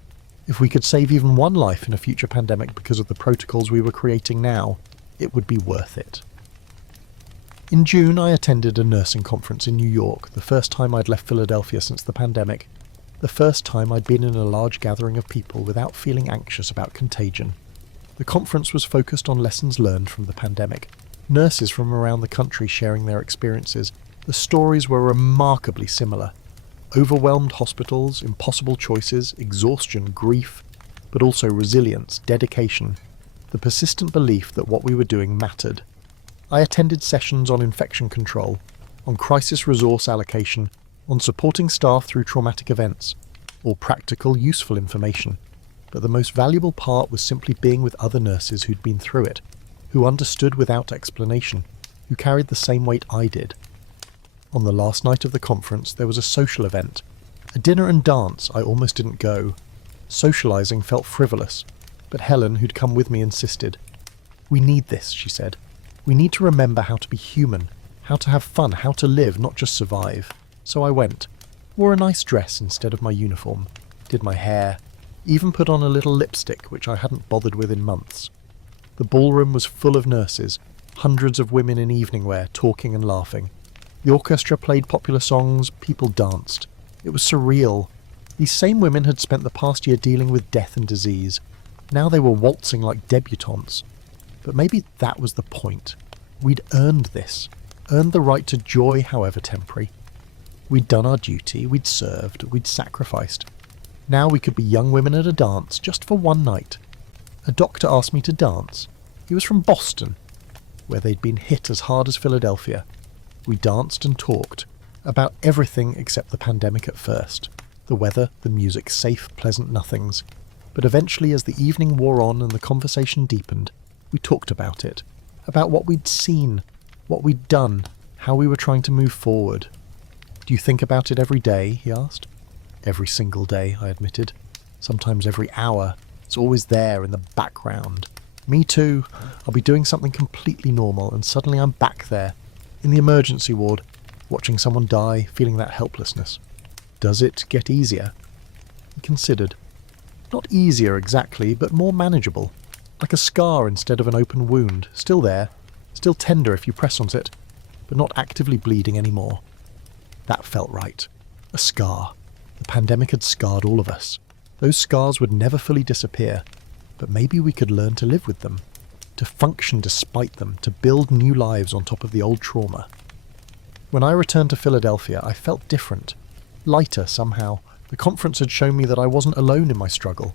If we could save even one life in a future pandemic because of the protocols we were creating now, it would be worth it. In June, I attended a nursing conference in New York, the first time I'd left Philadelphia since the pandemic, the first time I'd been in a large gathering of people without feeling anxious about contagion. The conference was focused on lessons learned from the pandemic, nurses from around the country sharing their experiences. The stories were remarkably similar. Overwhelmed hospitals, impossible choices, exhaustion, grief, but also resilience, dedication, the persistent belief that what we were doing mattered. I attended sessions on infection control, on crisis resource allocation, on supporting staff through traumatic events, all practical, useful information. But the most valuable part was simply being with other nurses who'd been through it, who understood without explanation, who carried the same weight I did. On the last night of the conference, there was a social event. A dinner and dance. I almost didn't go. Socializing felt frivolous, but Helen, who'd come with me, insisted. "We need this," she said. "We need to remember how to be human, how to have fun, how to live, not just survive." So I went. Wore a nice dress instead of my uniform. Did my hair. Even put on a little lipstick, which I hadn't bothered with in months. The ballroom was full of nurses, hundreds of women in evening wear, talking and laughing. The orchestra played popular songs, people danced. It was surreal. These same women had spent the past year dealing with death and disease. Now they were waltzing like debutantes. But maybe that was the point. We'd earned this, earned the right to joy, however temporary. We'd done our duty, we'd served, we'd sacrificed. Now we could be young women at a dance, just for one night. A doctor asked me to dance. He was from Boston, where they'd been hit as hard as Philadelphia. We danced and talked about everything except the pandemic at first. The weather, the music, safe, pleasant nothings. But eventually, as the evening wore on and the conversation deepened, we talked about it. About what we'd seen, what we'd done, how we were trying to move forward. "Do you think about it every day?" he asked. "Every single day," I admitted. "Sometimes every hour. It's always there in the background. Me too. I'll be doing something completely normal and suddenly I'm back there, in the emergency ward, watching someone die, feeling that helplessness. Does it get easier?" He considered. Not easier exactly, but more manageable. Like a scar instead of an open wound. Still there. Still tender if you press on it, but not actively bleeding anymore. That felt right. A scar. The pandemic had scarred all of us. Those scars would never fully disappear, but maybe we could learn to live with them. To function despite them, to build new lives on top of the old trauma. When I returned to Philadelphia, I felt different. Lighter, somehow. The conference had shown me that I wasn't alone in my struggle.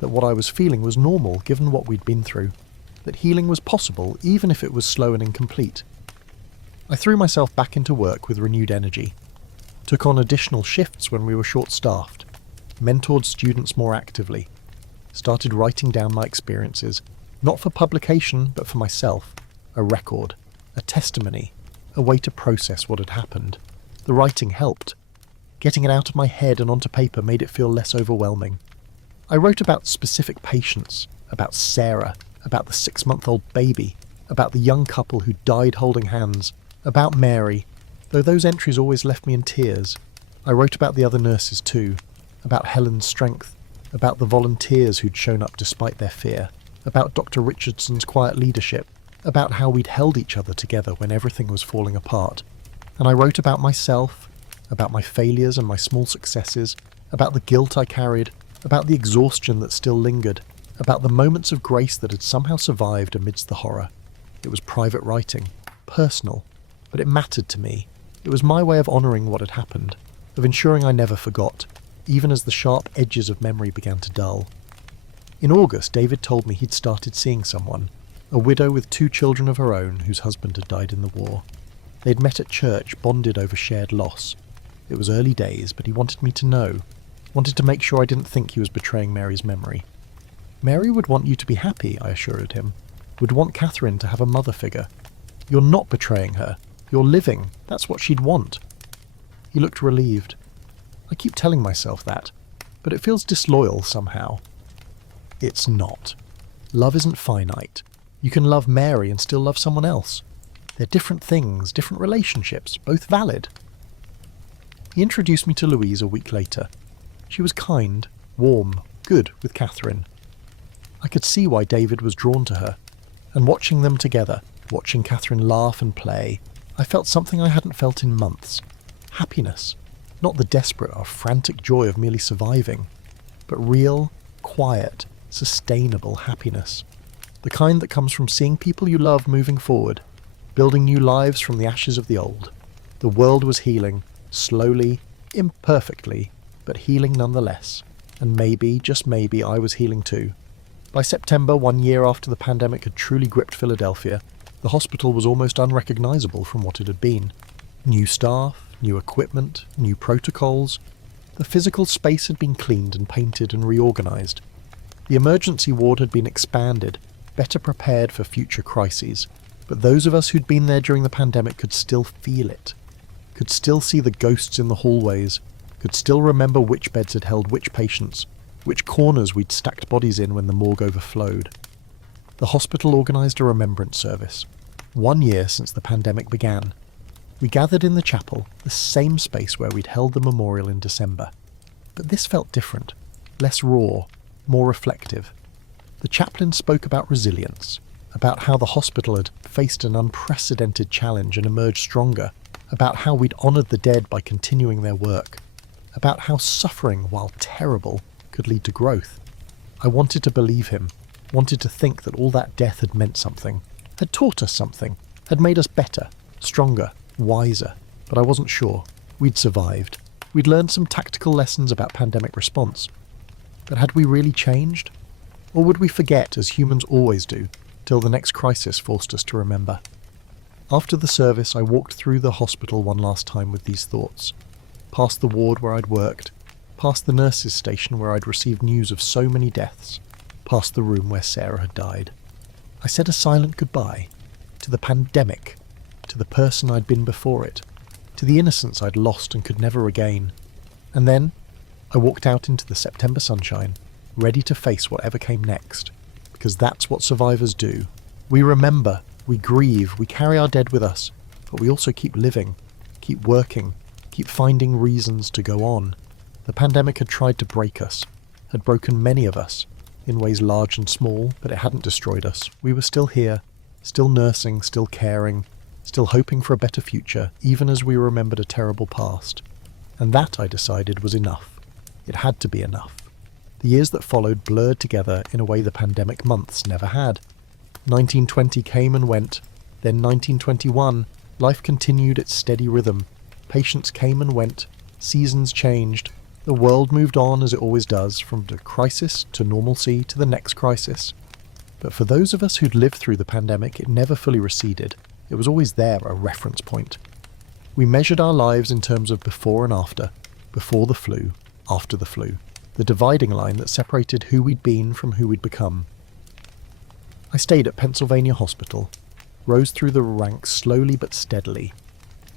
That what I was feeling was normal, given what we'd been through. That healing was possible, even if it was slow and incomplete. I threw myself back into work with renewed energy. Took on additional shifts when we were short-staffed. Mentored students more actively. Started writing down my experiences. Not for publication, but for myself. A record. A testimony. A way to process what had happened. The writing helped. Getting it out of my head and onto paper made it feel less overwhelming. I wrote about specific patients. About Sarah. About the 6-month-old baby. About the young couple who died holding hands. About Mary. Though those entries always left me in tears. I wrote about the other nurses too. About Helen's strength. About the volunteers who'd shown up despite their fear. About Dr. Richardson's quiet leadership. about how we'd held each other together when everything was falling apart. And I wrote about myself, about my failures and my small successes, about the guilt I carried, about the exhaustion that still lingered, about the moments of grace that had somehow survived amidst the horror. It was private writing, personal, but it mattered to me. It was my way of honouring what had happened, of ensuring I never forgot, even as the sharp edges of memory began to dull. In August, David told me he'd started seeing someone, a widow with 2 children of her own whose husband had died in the war. They'd met at church, bonded over shared loss. It was early days, but he wanted me to know, wanted to make sure I didn't think he was betraying Mary's memory. Mary would want you to be happy, I assured him, would want Catherine to have a mother figure. You're not betraying her. You're living. That's what she'd want. He looked relieved. I keep telling myself that, but it feels disloyal somehow. It's not. Love isn't finite. You can love Mary and still love someone else. They're different things, different relationships, both valid. He introduced me to Louise a week later. She was kind, warm, good with Catherine. I could see why David was drawn to her, and watching them together, watching Catherine laugh and play, I felt something I hadn't felt in months. Happiness. Not the desperate or frantic joy of merely surviving, but real, quiet, sustainable happiness. The kind that comes from seeing people you love moving forward, building new lives from the ashes of the old. The world was healing, slowly, imperfectly, but healing nonetheless. And maybe, just maybe, I was healing too. By September, 1 year after the pandemic had truly gripped Philadelphia, the hospital was almost unrecognisable from what it had been. New staff, new equipment, new protocols. The physical space had been cleaned and painted and reorganised. The emergency ward had been expanded, better prepared for future crises. But those of us who'd been there during the pandemic could still feel it, could still see the ghosts in the hallways, could still remember which beds had held which patients, which corners we'd stacked bodies in when the morgue overflowed. The hospital organised a remembrance service, 1 year since the pandemic began. We gathered in the chapel, the same space where we'd held the memorial in December. But this felt different, less raw, more reflective. The chaplain spoke about resilience, about how the hospital had faced an unprecedented challenge and emerged stronger, about how we'd honoured the dead by continuing their work, about how suffering, while terrible, could lead to growth. I wanted to believe him, wanted to think that all that death had meant something, had taught us something, had made us better, stronger, wiser, but I wasn't sure. We'd survived. We'd learned some tactical lessons about pandemic response. But had we really changed? Or would we forget, as humans always do, till the next crisis forced us to remember? After the service, I walked through the hospital one last time with these thoughts, past the ward where I'd worked, past the nurses' station where I'd received news of so many deaths, past the room where Sarah had died. I said a silent goodbye to the pandemic, to the person I'd been before it, to the innocence I'd lost and could never regain. And then I walked out into the September sunshine, ready to face whatever came next, because that's what survivors do. We remember, we grieve, we carry our dead with us, but we also keep living, keep working, keep finding reasons to go on. The pandemic had tried to break us, had broken many of us, in ways large and small, but it hadn't destroyed us. We were still here, still nursing, still caring, still hoping for a better future, even as we remembered a terrible past. And that, I decided, was enough. It had to be enough. The years that followed blurred together in a way the pandemic months never had. 1920 came and went, then 1921, life continued its steady rhythm. Patients came and went, seasons changed, the world moved on as it always does, from the crisis to normalcy to the next crisis. But for those of us who'd lived through the pandemic, it never fully receded. It was always there, a reference point. We measured our lives in terms of before and after the flu, after the flu, the dividing line that separated who we'd been from who we'd become. I stayed at Pennsylvania Hospital, rose through the ranks slowly but steadily.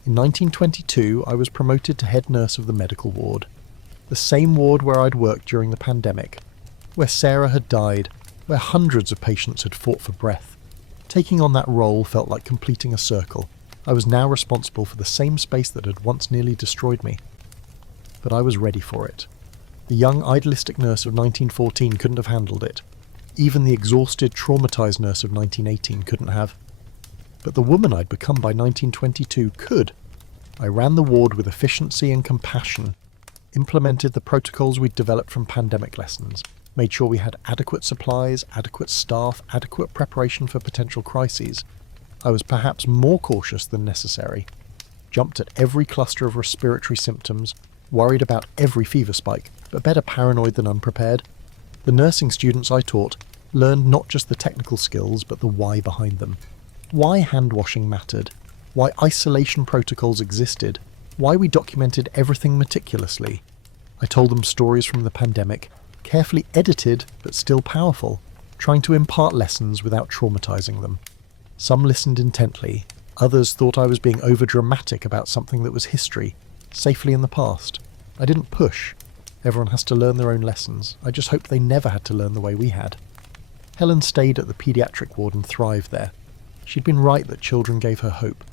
In 1922, I was promoted to head nurse of the medical ward, the same ward where I'd worked during the pandemic, where Sarah had died, where hundreds of patients had fought for breath. Taking on that role felt like completing a circle. I was now responsible for the same space that had once nearly destroyed me. But I was ready for it. The young, idealistic nurse of 1914 couldn't have handled it. Even the exhausted, traumatised nurse of 1918 couldn't have. but the woman I'd become by 1922 could. I ran the ward with efficiency and compassion, implemented the protocols we'd developed from pandemic lessons, made sure we had adequate supplies, adequate staff, adequate preparation for potential crises. I was perhaps more cautious than necessary, jumped at every cluster of respiratory symptoms, worried about every fever spike, but better paranoid than unprepared. The nursing students I taught learned not just the technical skills, but the why behind them. Why hand washing mattered, why isolation protocols existed, why we documented everything meticulously. I told them stories from the pandemic, carefully edited but still powerful, trying to impart lessons without traumatizing them. Some listened intently, others thought I was being over-dramatic about something that was history, safely in the past. I didn't push. Everyone has to learn their own lessons. I just hoped they never had to learn the way we had. Helen stayed at the paediatric ward and thrived there. She'd been right that children gave her hope.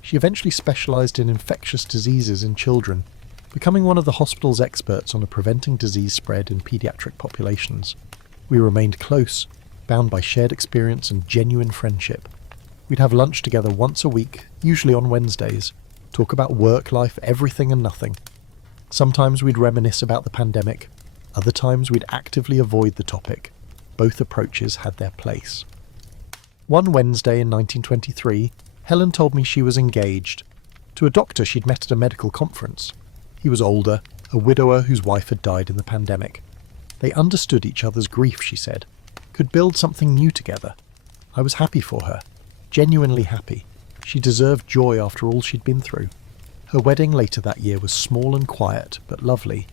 She eventually specialised in infectious diseases in children, becoming one of the hospital's experts on preventing disease spread in paediatric populations. We remained close, bound by shared experience and genuine friendship. We'd have lunch together once a week, usually on Wednesdays, talk about work, life, everything and nothing. Sometimes we'd reminisce about the pandemic, other times we'd actively avoid the topic. Both approaches had their place. One Wednesday in 1923, Helen told me she was engaged to a doctor she'd met at a medical conference. He was older, a widower whose wife had died in the pandemic. They understood each other's grief, she said, could build something new together. I was happy for her, genuinely happy. She deserved joy after all she'd been through. Her wedding later that year was small and quiet, but lovely.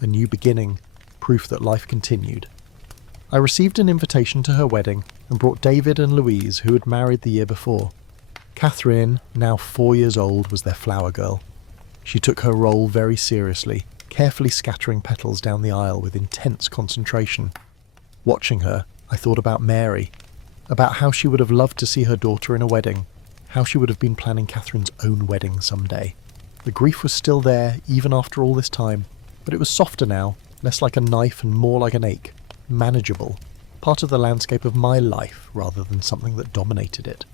A new beginning, proof that life continued. I received an invitation to her wedding and brought David and Louise, who had married the year before. Catherine, now 4 years old, was their flower girl. She took her role very seriously, carefully scattering petals down the aisle with intense concentration. Watching her, I thought about Mary, about how she would have loved to see her daughter in a wedding, how she would have been planning Catherine's own wedding someday. The grief was still there, even after all this time, but it was softer now, less like a knife and more like an ache. Manageable, part of the landscape of my life rather than something that dominated it.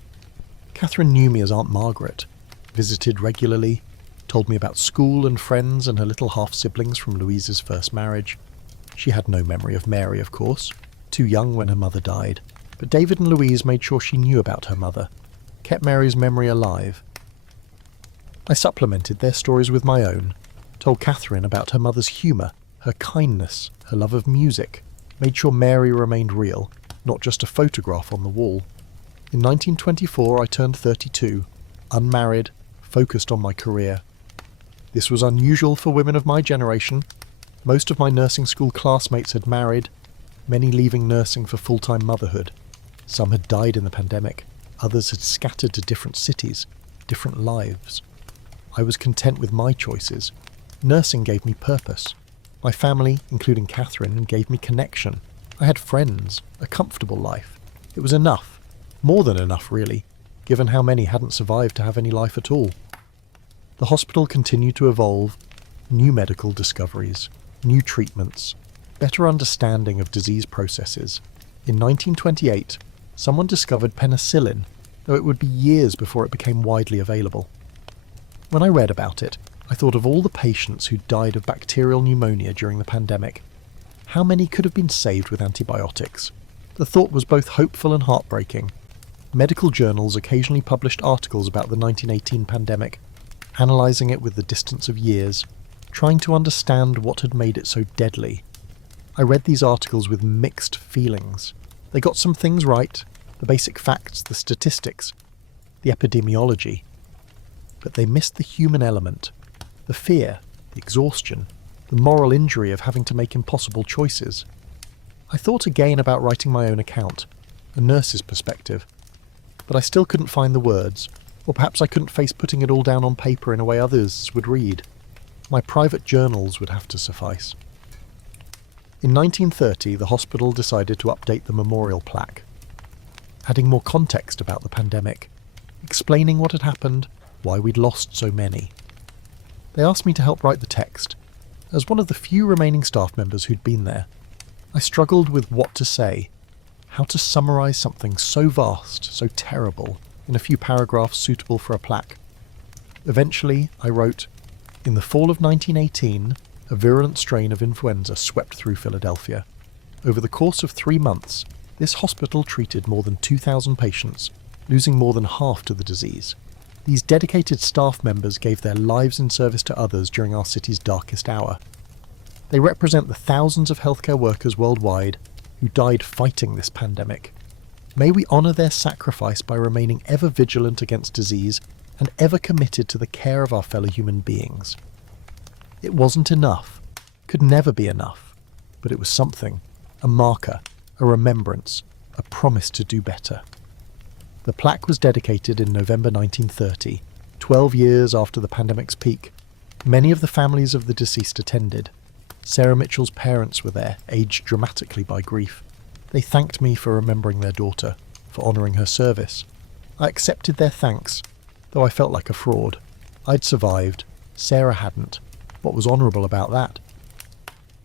Catherine knew me as Aunt Margaret, visited regularly, told me about school and friends and her little half-siblings from Louise's first marriage. She had no memory of Mary, of course, too young when her mother died, but David and Louise made sure she knew about her mother, kept Mary's memory alive. I supplemented their stories with my own, told Catherine about her mother's humour, her kindness, her love of music, made sure Mary remained real, not just a photograph on the wall. In 1924 I turned 32, unmarried, focused on my career. This was unusual for women of my generation. Most of my nursing school classmates had married, many leaving nursing for full-time motherhood. Some had died in the pandemic, others had scattered to different cities, different lives. I was content with my choices. Nursing gave me purpose. My family, including Catherine, gave me connection. I had friends, a comfortable life. It was enough. More than enough, really, given how many hadn't survived to have any life at all. The hospital continued to evolve, new medical discoveries, new treatments, better understanding of disease processes. In 1928, someone discovered penicillin, though it would be years before it became widely available. When I read about it, I thought of all the patients who died of bacterial pneumonia during the pandemic. How many could have been saved with antibiotics? The thought was both hopeful and heartbreaking. Medical journals occasionally published articles about the 1918 pandemic, analysing it with the distance of years, trying to understand what had made it so deadly. I read these articles with mixed feelings. They got some things right, the basic facts, the statistics, the epidemiology. But they missed the human element, the fear, the exhaustion, the moral injury of having to make impossible choices. I thought again about writing my own account, a nurse's perspective, but I still couldn't find the words, or perhaps I couldn't face putting it all down on paper in a way others would read. My private journals would have to suffice. In 1930, the hospital decided to update the memorial plaque, adding more context about the pandemic, explaining what had happened, why we'd lost so many. They asked me to help write the text. As one of the few remaining staff members who'd been there, I struggled with what to say, how to summarise something so vast, so terrible, in a few paragraphs suitable for a plaque. Eventually, I wrote, "In the fall of 1918, a virulent strain of influenza swept through Philadelphia. Over the course of 3 months, this hospital treated more than 2,000 patients, losing more than half to the disease. These dedicated staff members gave their lives in service to others during our city's darkest hour. They represent the thousands of healthcare workers worldwide who died fighting this pandemic. May we honour their sacrifice by remaining ever vigilant against disease and ever committed to the care of our fellow human beings." It wasn't enough, could never be enough, but it was something, a marker, a remembrance, a promise to do better. The plaque was dedicated in November 1930, 12 years after the pandemic's peak. Many of the families of the deceased attended. Sarah Mitchell's parents were there, aged dramatically by grief. They thanked me for remembering their daughter, for honouring her service. I accepted their thanks, though I felt like a fraud. I'd survived. Sarah hadn't. What was honourable about that?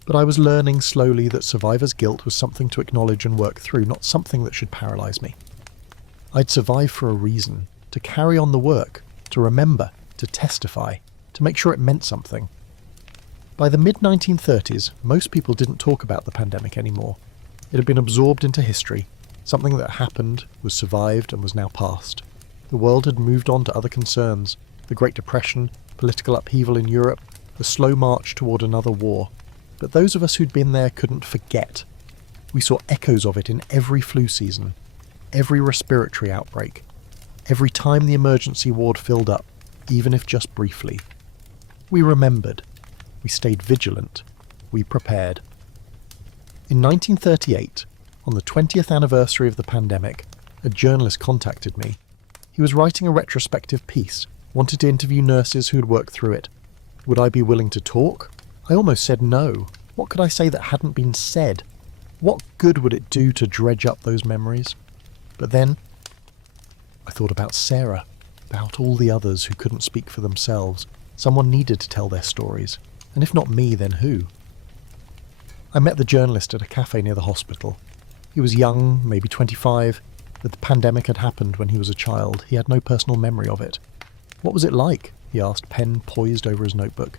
But I was learning slowly that survivor's guilt was something to acknowledge and work through, not something that should paralyse me. I'd survived for a reason, to carry on the work, to remember, to testify, to make sure it meant something. By the mid-1930s, most people didn't talk about the pandemic anymore. It had been absorbed into history. Something that happened, was survived, and was now past. The world had moved on to other concerns: the Great Depression, political upheaval in Europe, the slow march toward another war. But those of us who'd been there couldn't forget. We saw echoes of it in every flu season, every respiratory outbreak, every time the emergency ward filled up, even if just briefly. We remembered. We stayed vigilant. We prepared. In 1938, on the 20th anniversary of the pandemic, a journalist contacted me. He was writing a retrospective piece, wanted to interview nurses who had worked through it. Would I be willing to talk? I almost said no. What could I say that hadn't been said? What good would it do to dredge up those memories? But then, I thought about Sarah, about all the others who couldn't speak for themselves. Someone needed to tell their stories. And if not me, then who? I met the journalist at a cafe near the hospital. He was young, maybe 25. The pandemic had happened when he was a child. He had no personal memory of it. "What was it like?" he asked, pen poised over his notebook.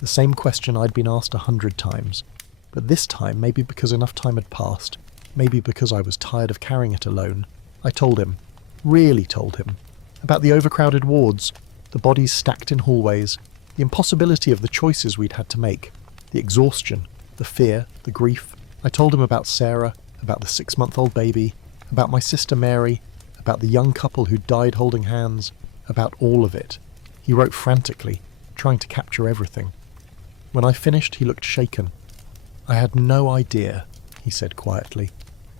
The same question I'd been asked 100 times. But this time, maybe because enough time had passed, maybe because I was tired of carrying it alone, I told him, really told him, about the overcrowded wards, the bodies stacked in hallways, the impossibility of the choices we'd had to make, the exhaustion, the fear, the grief. I told him about Sarah, about the 6-month-old baby, about my sister Mary, about the young couple who died holding hands, about all of it. He wrote frantically, trying to capture everything. When I finished, he looked shaken. "I had no idea," he said quietly.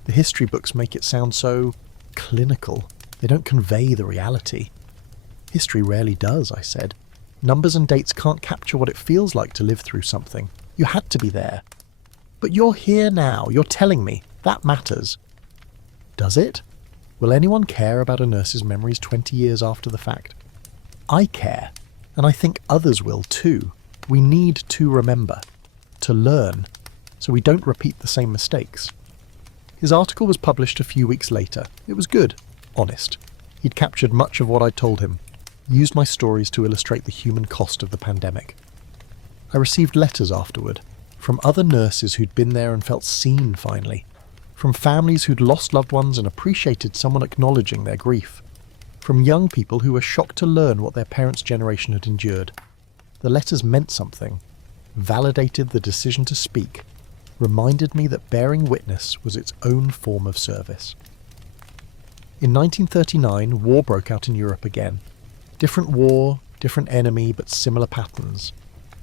"The history books make it sound so clinical. They don't convey the reality." "History rarely does," I said. "Numbers and dates can't capture what it feels like to live through something. You had to be there." "But you're here now. You're telling me. That matters." "Does it? Will anyone care about a nurse's memories 20 years after the fact?" "I care, and I think others will too. We need to remember, to learn, so we don't repeat the same mistakes." His article was published a few weeks later. It was good, honest. He'd captured much of what I'd told him, used my stories to illustrate the human cost of the pandemic. I received letters afterward, from other nurses who'd been there and felt seen finally, from families who'd lost loved ones and appreciated someone acknowledging their grief, from young people who were shocked to learn what their parents' generation had endured. The letters meant something, validated the decision to speak, reminded me that bearing witness was its own form of service. In 1939, war broke out in Europe again. Different war, different enemy, but similar patterns.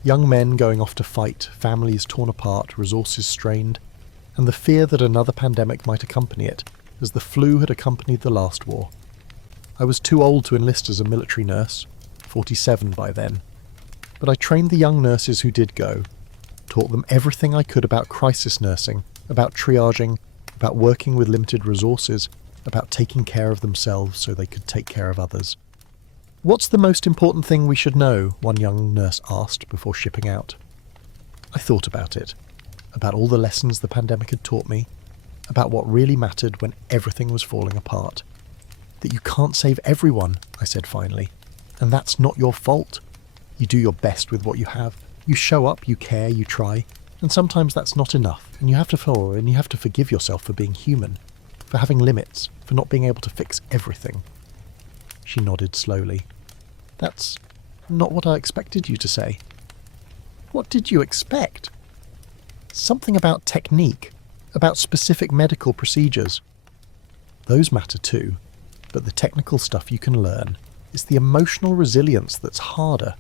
Young men going off to fight, families torn apart, resources strained, and the fear that another pandemic might accompany it, as the flu had accompanied the last war. I was too old to enlist as a military nurse, 47 by then, but I trained the young nurses who did go, taught them everything I could about crisis nursing, about triaging, about working with limited resources, about taking care of themselves so they could take care of others. "What's the most important thing we should know?" one young nurse asked before shipping out. I thought about it, about all the lessons the pandemic had taught me, about what really mattered when everything was falling apart. That you can't save everyone, I said finally. And that's not your fault. You do your best with what you have. You show up, you care, you try. And sometimes that's not enough, and you have to forgive yourself for being human, for having limits, for not being able to fix everything. She nodded slowly. That's not what I expected you to say. What did you expect? Something about technique, about specific medical procedures. Those matter too, but the technical stuff you can learn is the emotional resilience that's harder.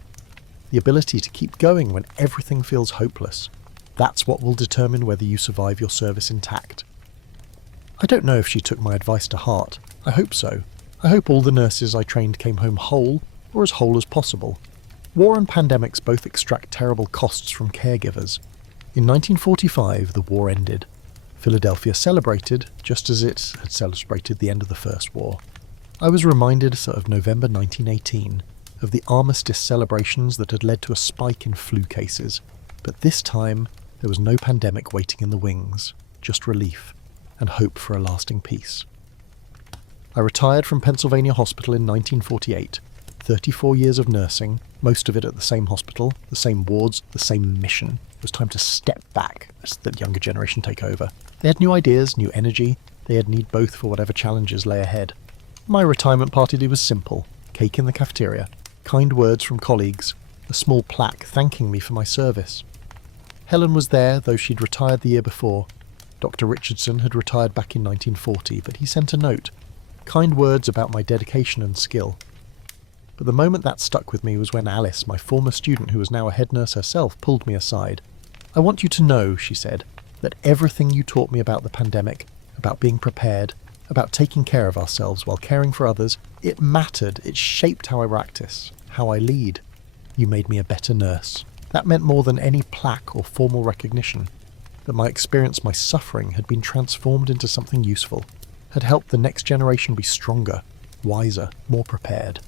The ability to keep going when everything feels hopeless. That's what will determine whether you survive your service intact. I don't know if she took my advice to heart. I hope so. I hope all the nurses I trained came home whole, or as whole as possible. War and pandemics both extract terrible costs from caregivers. In 1945, the war ended. Philadelphia celebrated, just as it had celebrated the end of the First War. I was reminded of November 1918, of the armistice celebrations that had led to a spike in flu cases. But this time, there was no pandemic waiting in the wings, just relief and hope for a lasting peace. I retired from Pennsylvania Hospital in 1948, 34 years of nursing, most of it at the same hospital, the same wards, the same mission. It was time to step back, as the younger generation take over. They had new ideas, new energy. They had need both for whatever challenges lay ahead. My retirement party was simple. Cake in the cafeteria, kind words from colleagues, a small plaque thanking me for my service. Helen was there, though she'd retired the year before. Dr. Richardson had retired back in 1940, but he sent a note. Kind words about my dedication and skill. But the moment that stuck with me was when Alice, my former student who was now a head nurse herself, pulled me aside. I want you to know, she said, that everything you taught me about the pandemic, about being prepared, about taking care of ourselves while caring for others, it mattered. It shaped how I practice, how I lead. You made me a better nurse. That meant more than any plaque or formal recognition. That my experience, my suffering, had been transformed into something useful, had helped the next generation be stronger, wiser, more prepared.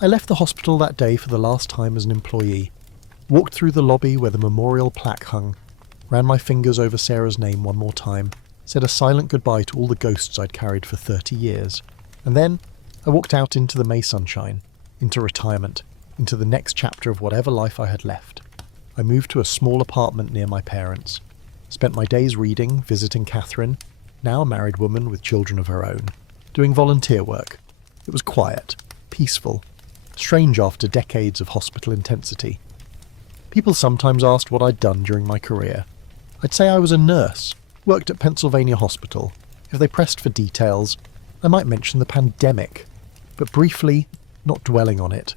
I left the hospital that day for the last time as an employee, walked through the lobby where the memorial plaque hung, ran my fingers over Sarah's name one more time, said a silent goodbye to all the ghosts I'd carried for 30 years, and then I walked out into the May sunshine, into retirement, into the next chapter of whatever life I had left. I moved to a small apartment near my parents, spent my days reading, visiting Catherine, now a married woman with children of her own, doing volunteer work. It was quiet, peaceful, strange after decades of hospital intensity. People sometimes asked what I'd done during my career. I'd say I was a nurse, worked at Pennsylvania Hospital. If they pressed for details, I might mention the pandemic, but briefly, not dwelling on it.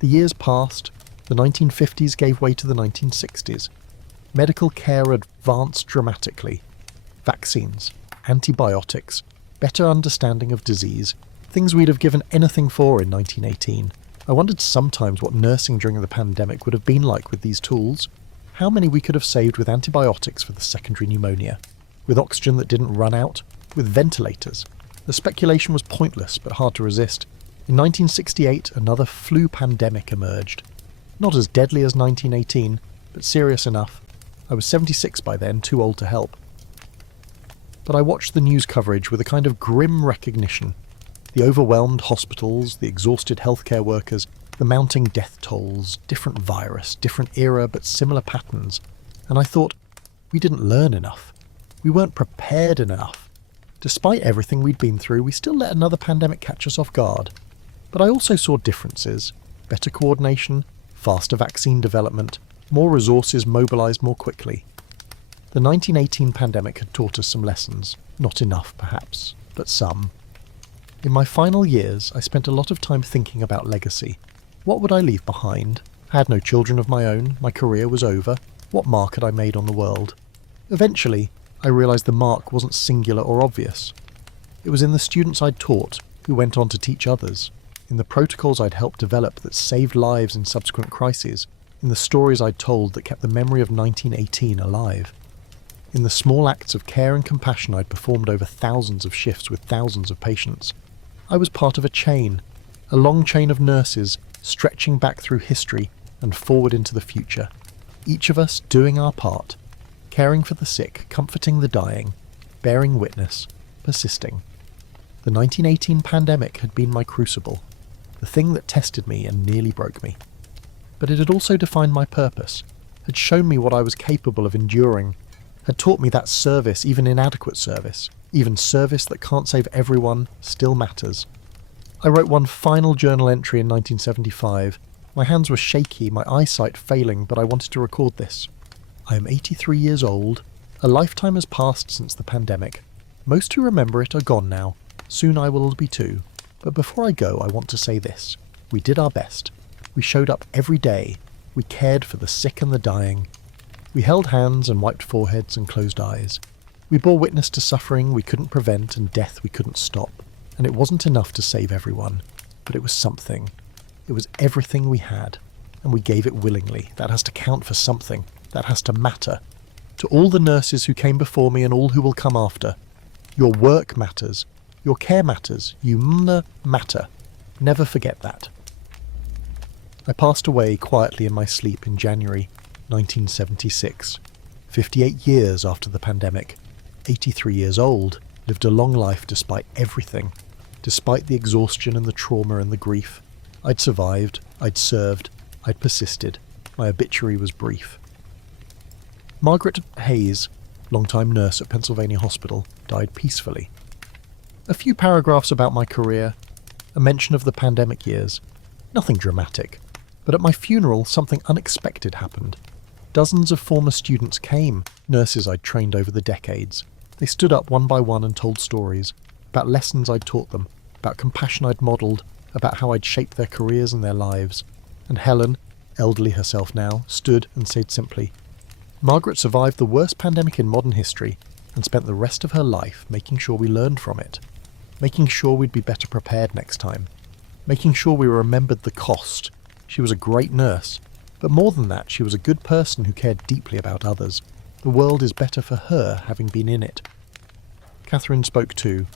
The years passed. The 1950s gave way to the 1960s. Medical care advanced dramatically. Vaccines, antibiotics, better understanding of disease, things we'd have given anything for in 1918. I wondered sometimes what nursing during the pandemic would have been like with these tools. How many we could have saved with antibiotics for the secondary pneumonia, with oxygen that didn't run out, with ventilators. The speculation was pointless but hard to resist. In 1968, another flu pandemic emerged. Not as deadly as 1918, but serious enough. I was 76 by then, too old to help. But I watched the news coverage with a kind of grim recognition. The overwhelmed hospitals, the exhausted healthcare workers, the mounting death tolls, different virus, different era, but similar patterns. And I thought, we didn't learn enough. We weren't prepared enough. Despite everything we'd been through, we still let another pandemic catch us off guard. But I also saw differences. Better coordination, faster vaccine development, more resources mobilised more quickly. The 1918 pandemic had taught us some lessons. Not enough, perhaps, but some. In my final years, I spent a lot of time thinking about legacy. What would I leave behind? I had no children of my own, my career was over. What mark had I made on the world? Eventually, I realised the mark wasn't singular or obvious. It was in the students I'd taught, who went on to teach others, in the protocols I'd helped develop that saved lives in subsequent crises, in the stories I'd told that kept the memory of 1918 alive, in the small acts of care and compassion I'd performed over thousands of shifts with thousands of patients. I was part of a chain, a long chain of nurses stretching back through history and forward into the future, each of us doing our part, caring for the sick, comforting the dying, bearing witness, persisting. The 1918 pandemic had been my crucible, the thing that tested me and nearly broke me. But it had also defined my purpose, had shown me what I was capable of enduring, had taught me that service, even inadequate service, even service that can't save everyone, still matters. I wrote one final journal entry in 1975. My hands were shaky, my eyesight failing, but I wanted to record this. I am 83 years old. A lifetime has passed since the pandemic. Most who remember it are gone now. Soon I will be too. But before I go, I want to say this. We did our best. We showed up every day. We cared for the sick and the dying. We held hands and wiped foreheads and closed eyes. We bore witness to suffering we couldn't prevent and death we couldn't stop. And it wasn't enough to save everyone, but it was something. It was everything we had, and we gave it willingly. That has to count for something. That has to matter. To all the nurses who came before me and all who will come after, your work matters. Your care matters. You matter. Never forget that. I passed away quietly in my sleep in January 1976, 58 years after the pandemic, 83 years old, lived a long life despite everything, despite the exhaustion and the trauma and the grief. I'd survived, I'd served, I'd persisted. My obituary was brief. Margaret Hayes, longtime nurse at Pennsylvania Hospital, died peacefully. A few paragraphs about my career, a mention of the pandemic years. Nothing dramatic. But at my funeral, something unexpected happened. Dozens of former students came, nurses I'd trained over the decades. They stood up one by one and told stories, about lessons I'd taught them, about compassion I'd modelled, about how I'd shaped their careers and their lives. And Helen, elderly herself now, stood and said simply, "Margaret survived the worst pandemic in modern history and spent the rest of her life making sure we learned from it, making sure we'd be better prepared next time, making sure we remembered the cost. She was a great nurse, but more than that, she was a good person who cared deeply about others. The world is better for her having been in it." Catherine spoke too,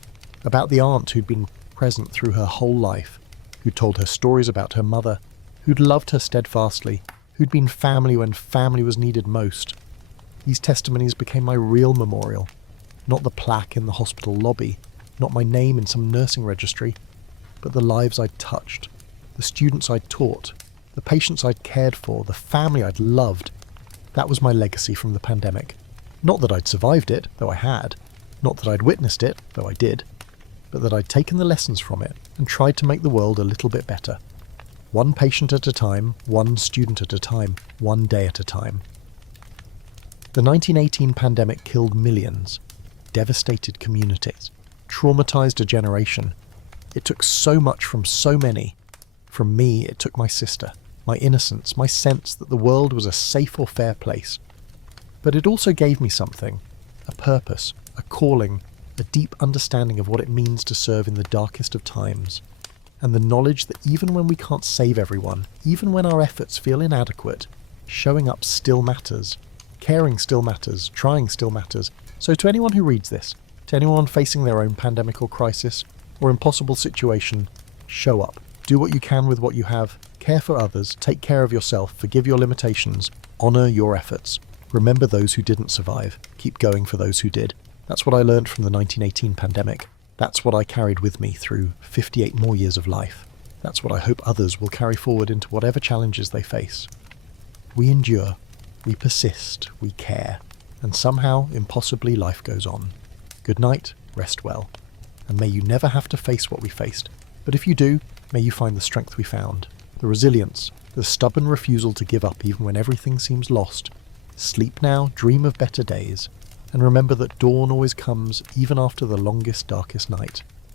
about the aunt who'd been present through her whole life, who'd told her stories about her mother, who'd loved her steadfastly, who'd been family when family was needed most. These testimonies became my real memorial, not the plaque in the hospital lobby, not my name in some nursing registry, but the lives I'd touched, the students I'd taught, the patients I'd cared for, the family I'd loved. That was my legacy from the pandemic. Not that I'd survived it, though I had, not that I'd witnessed it, though I did, but that I'd taken the lessons from it and tried to make the world a little bit better. One patient at a time, one student at a time, one day at a time. The 1918 pandemic killed millions, devastated communities, traumatized a generation. It took so much from so many. From me, it took my sister, my innocence, my sense that the world was a safe or fair place. But it also gave me something, a purpose, a calling, a deep understanding of what it means to serve in the darkest of times, and the knowledge that even when we can't save everyone, even when our efforts feel inadequate, showing up still matters, caring still matters, trying still matters. So to anyone who reads this, to anyone facing their own pandemic or crisis, or impossible situation, show up. Do what you can with what you have, care for others, take care of yourself, forgive your limitations, honour your efforts. Remember those who didn't survive, keep going for those who did. That's what I learned from the 1918 pandemic. That's what I carried with me through 58 more years of life. That's what I hope others will carry forward into whatever challenges they face. We endure, we persist, we care, and somehow, impossibly, life goes on. Good night, rest well, and may you never have to face what we faced. But if you do, may you find the strength we found, the resilience, the stubborn refusal to give up even when everything seems lost. Sleep now, dream of better days, and remember that dawn always comes even after the longest, darkest night.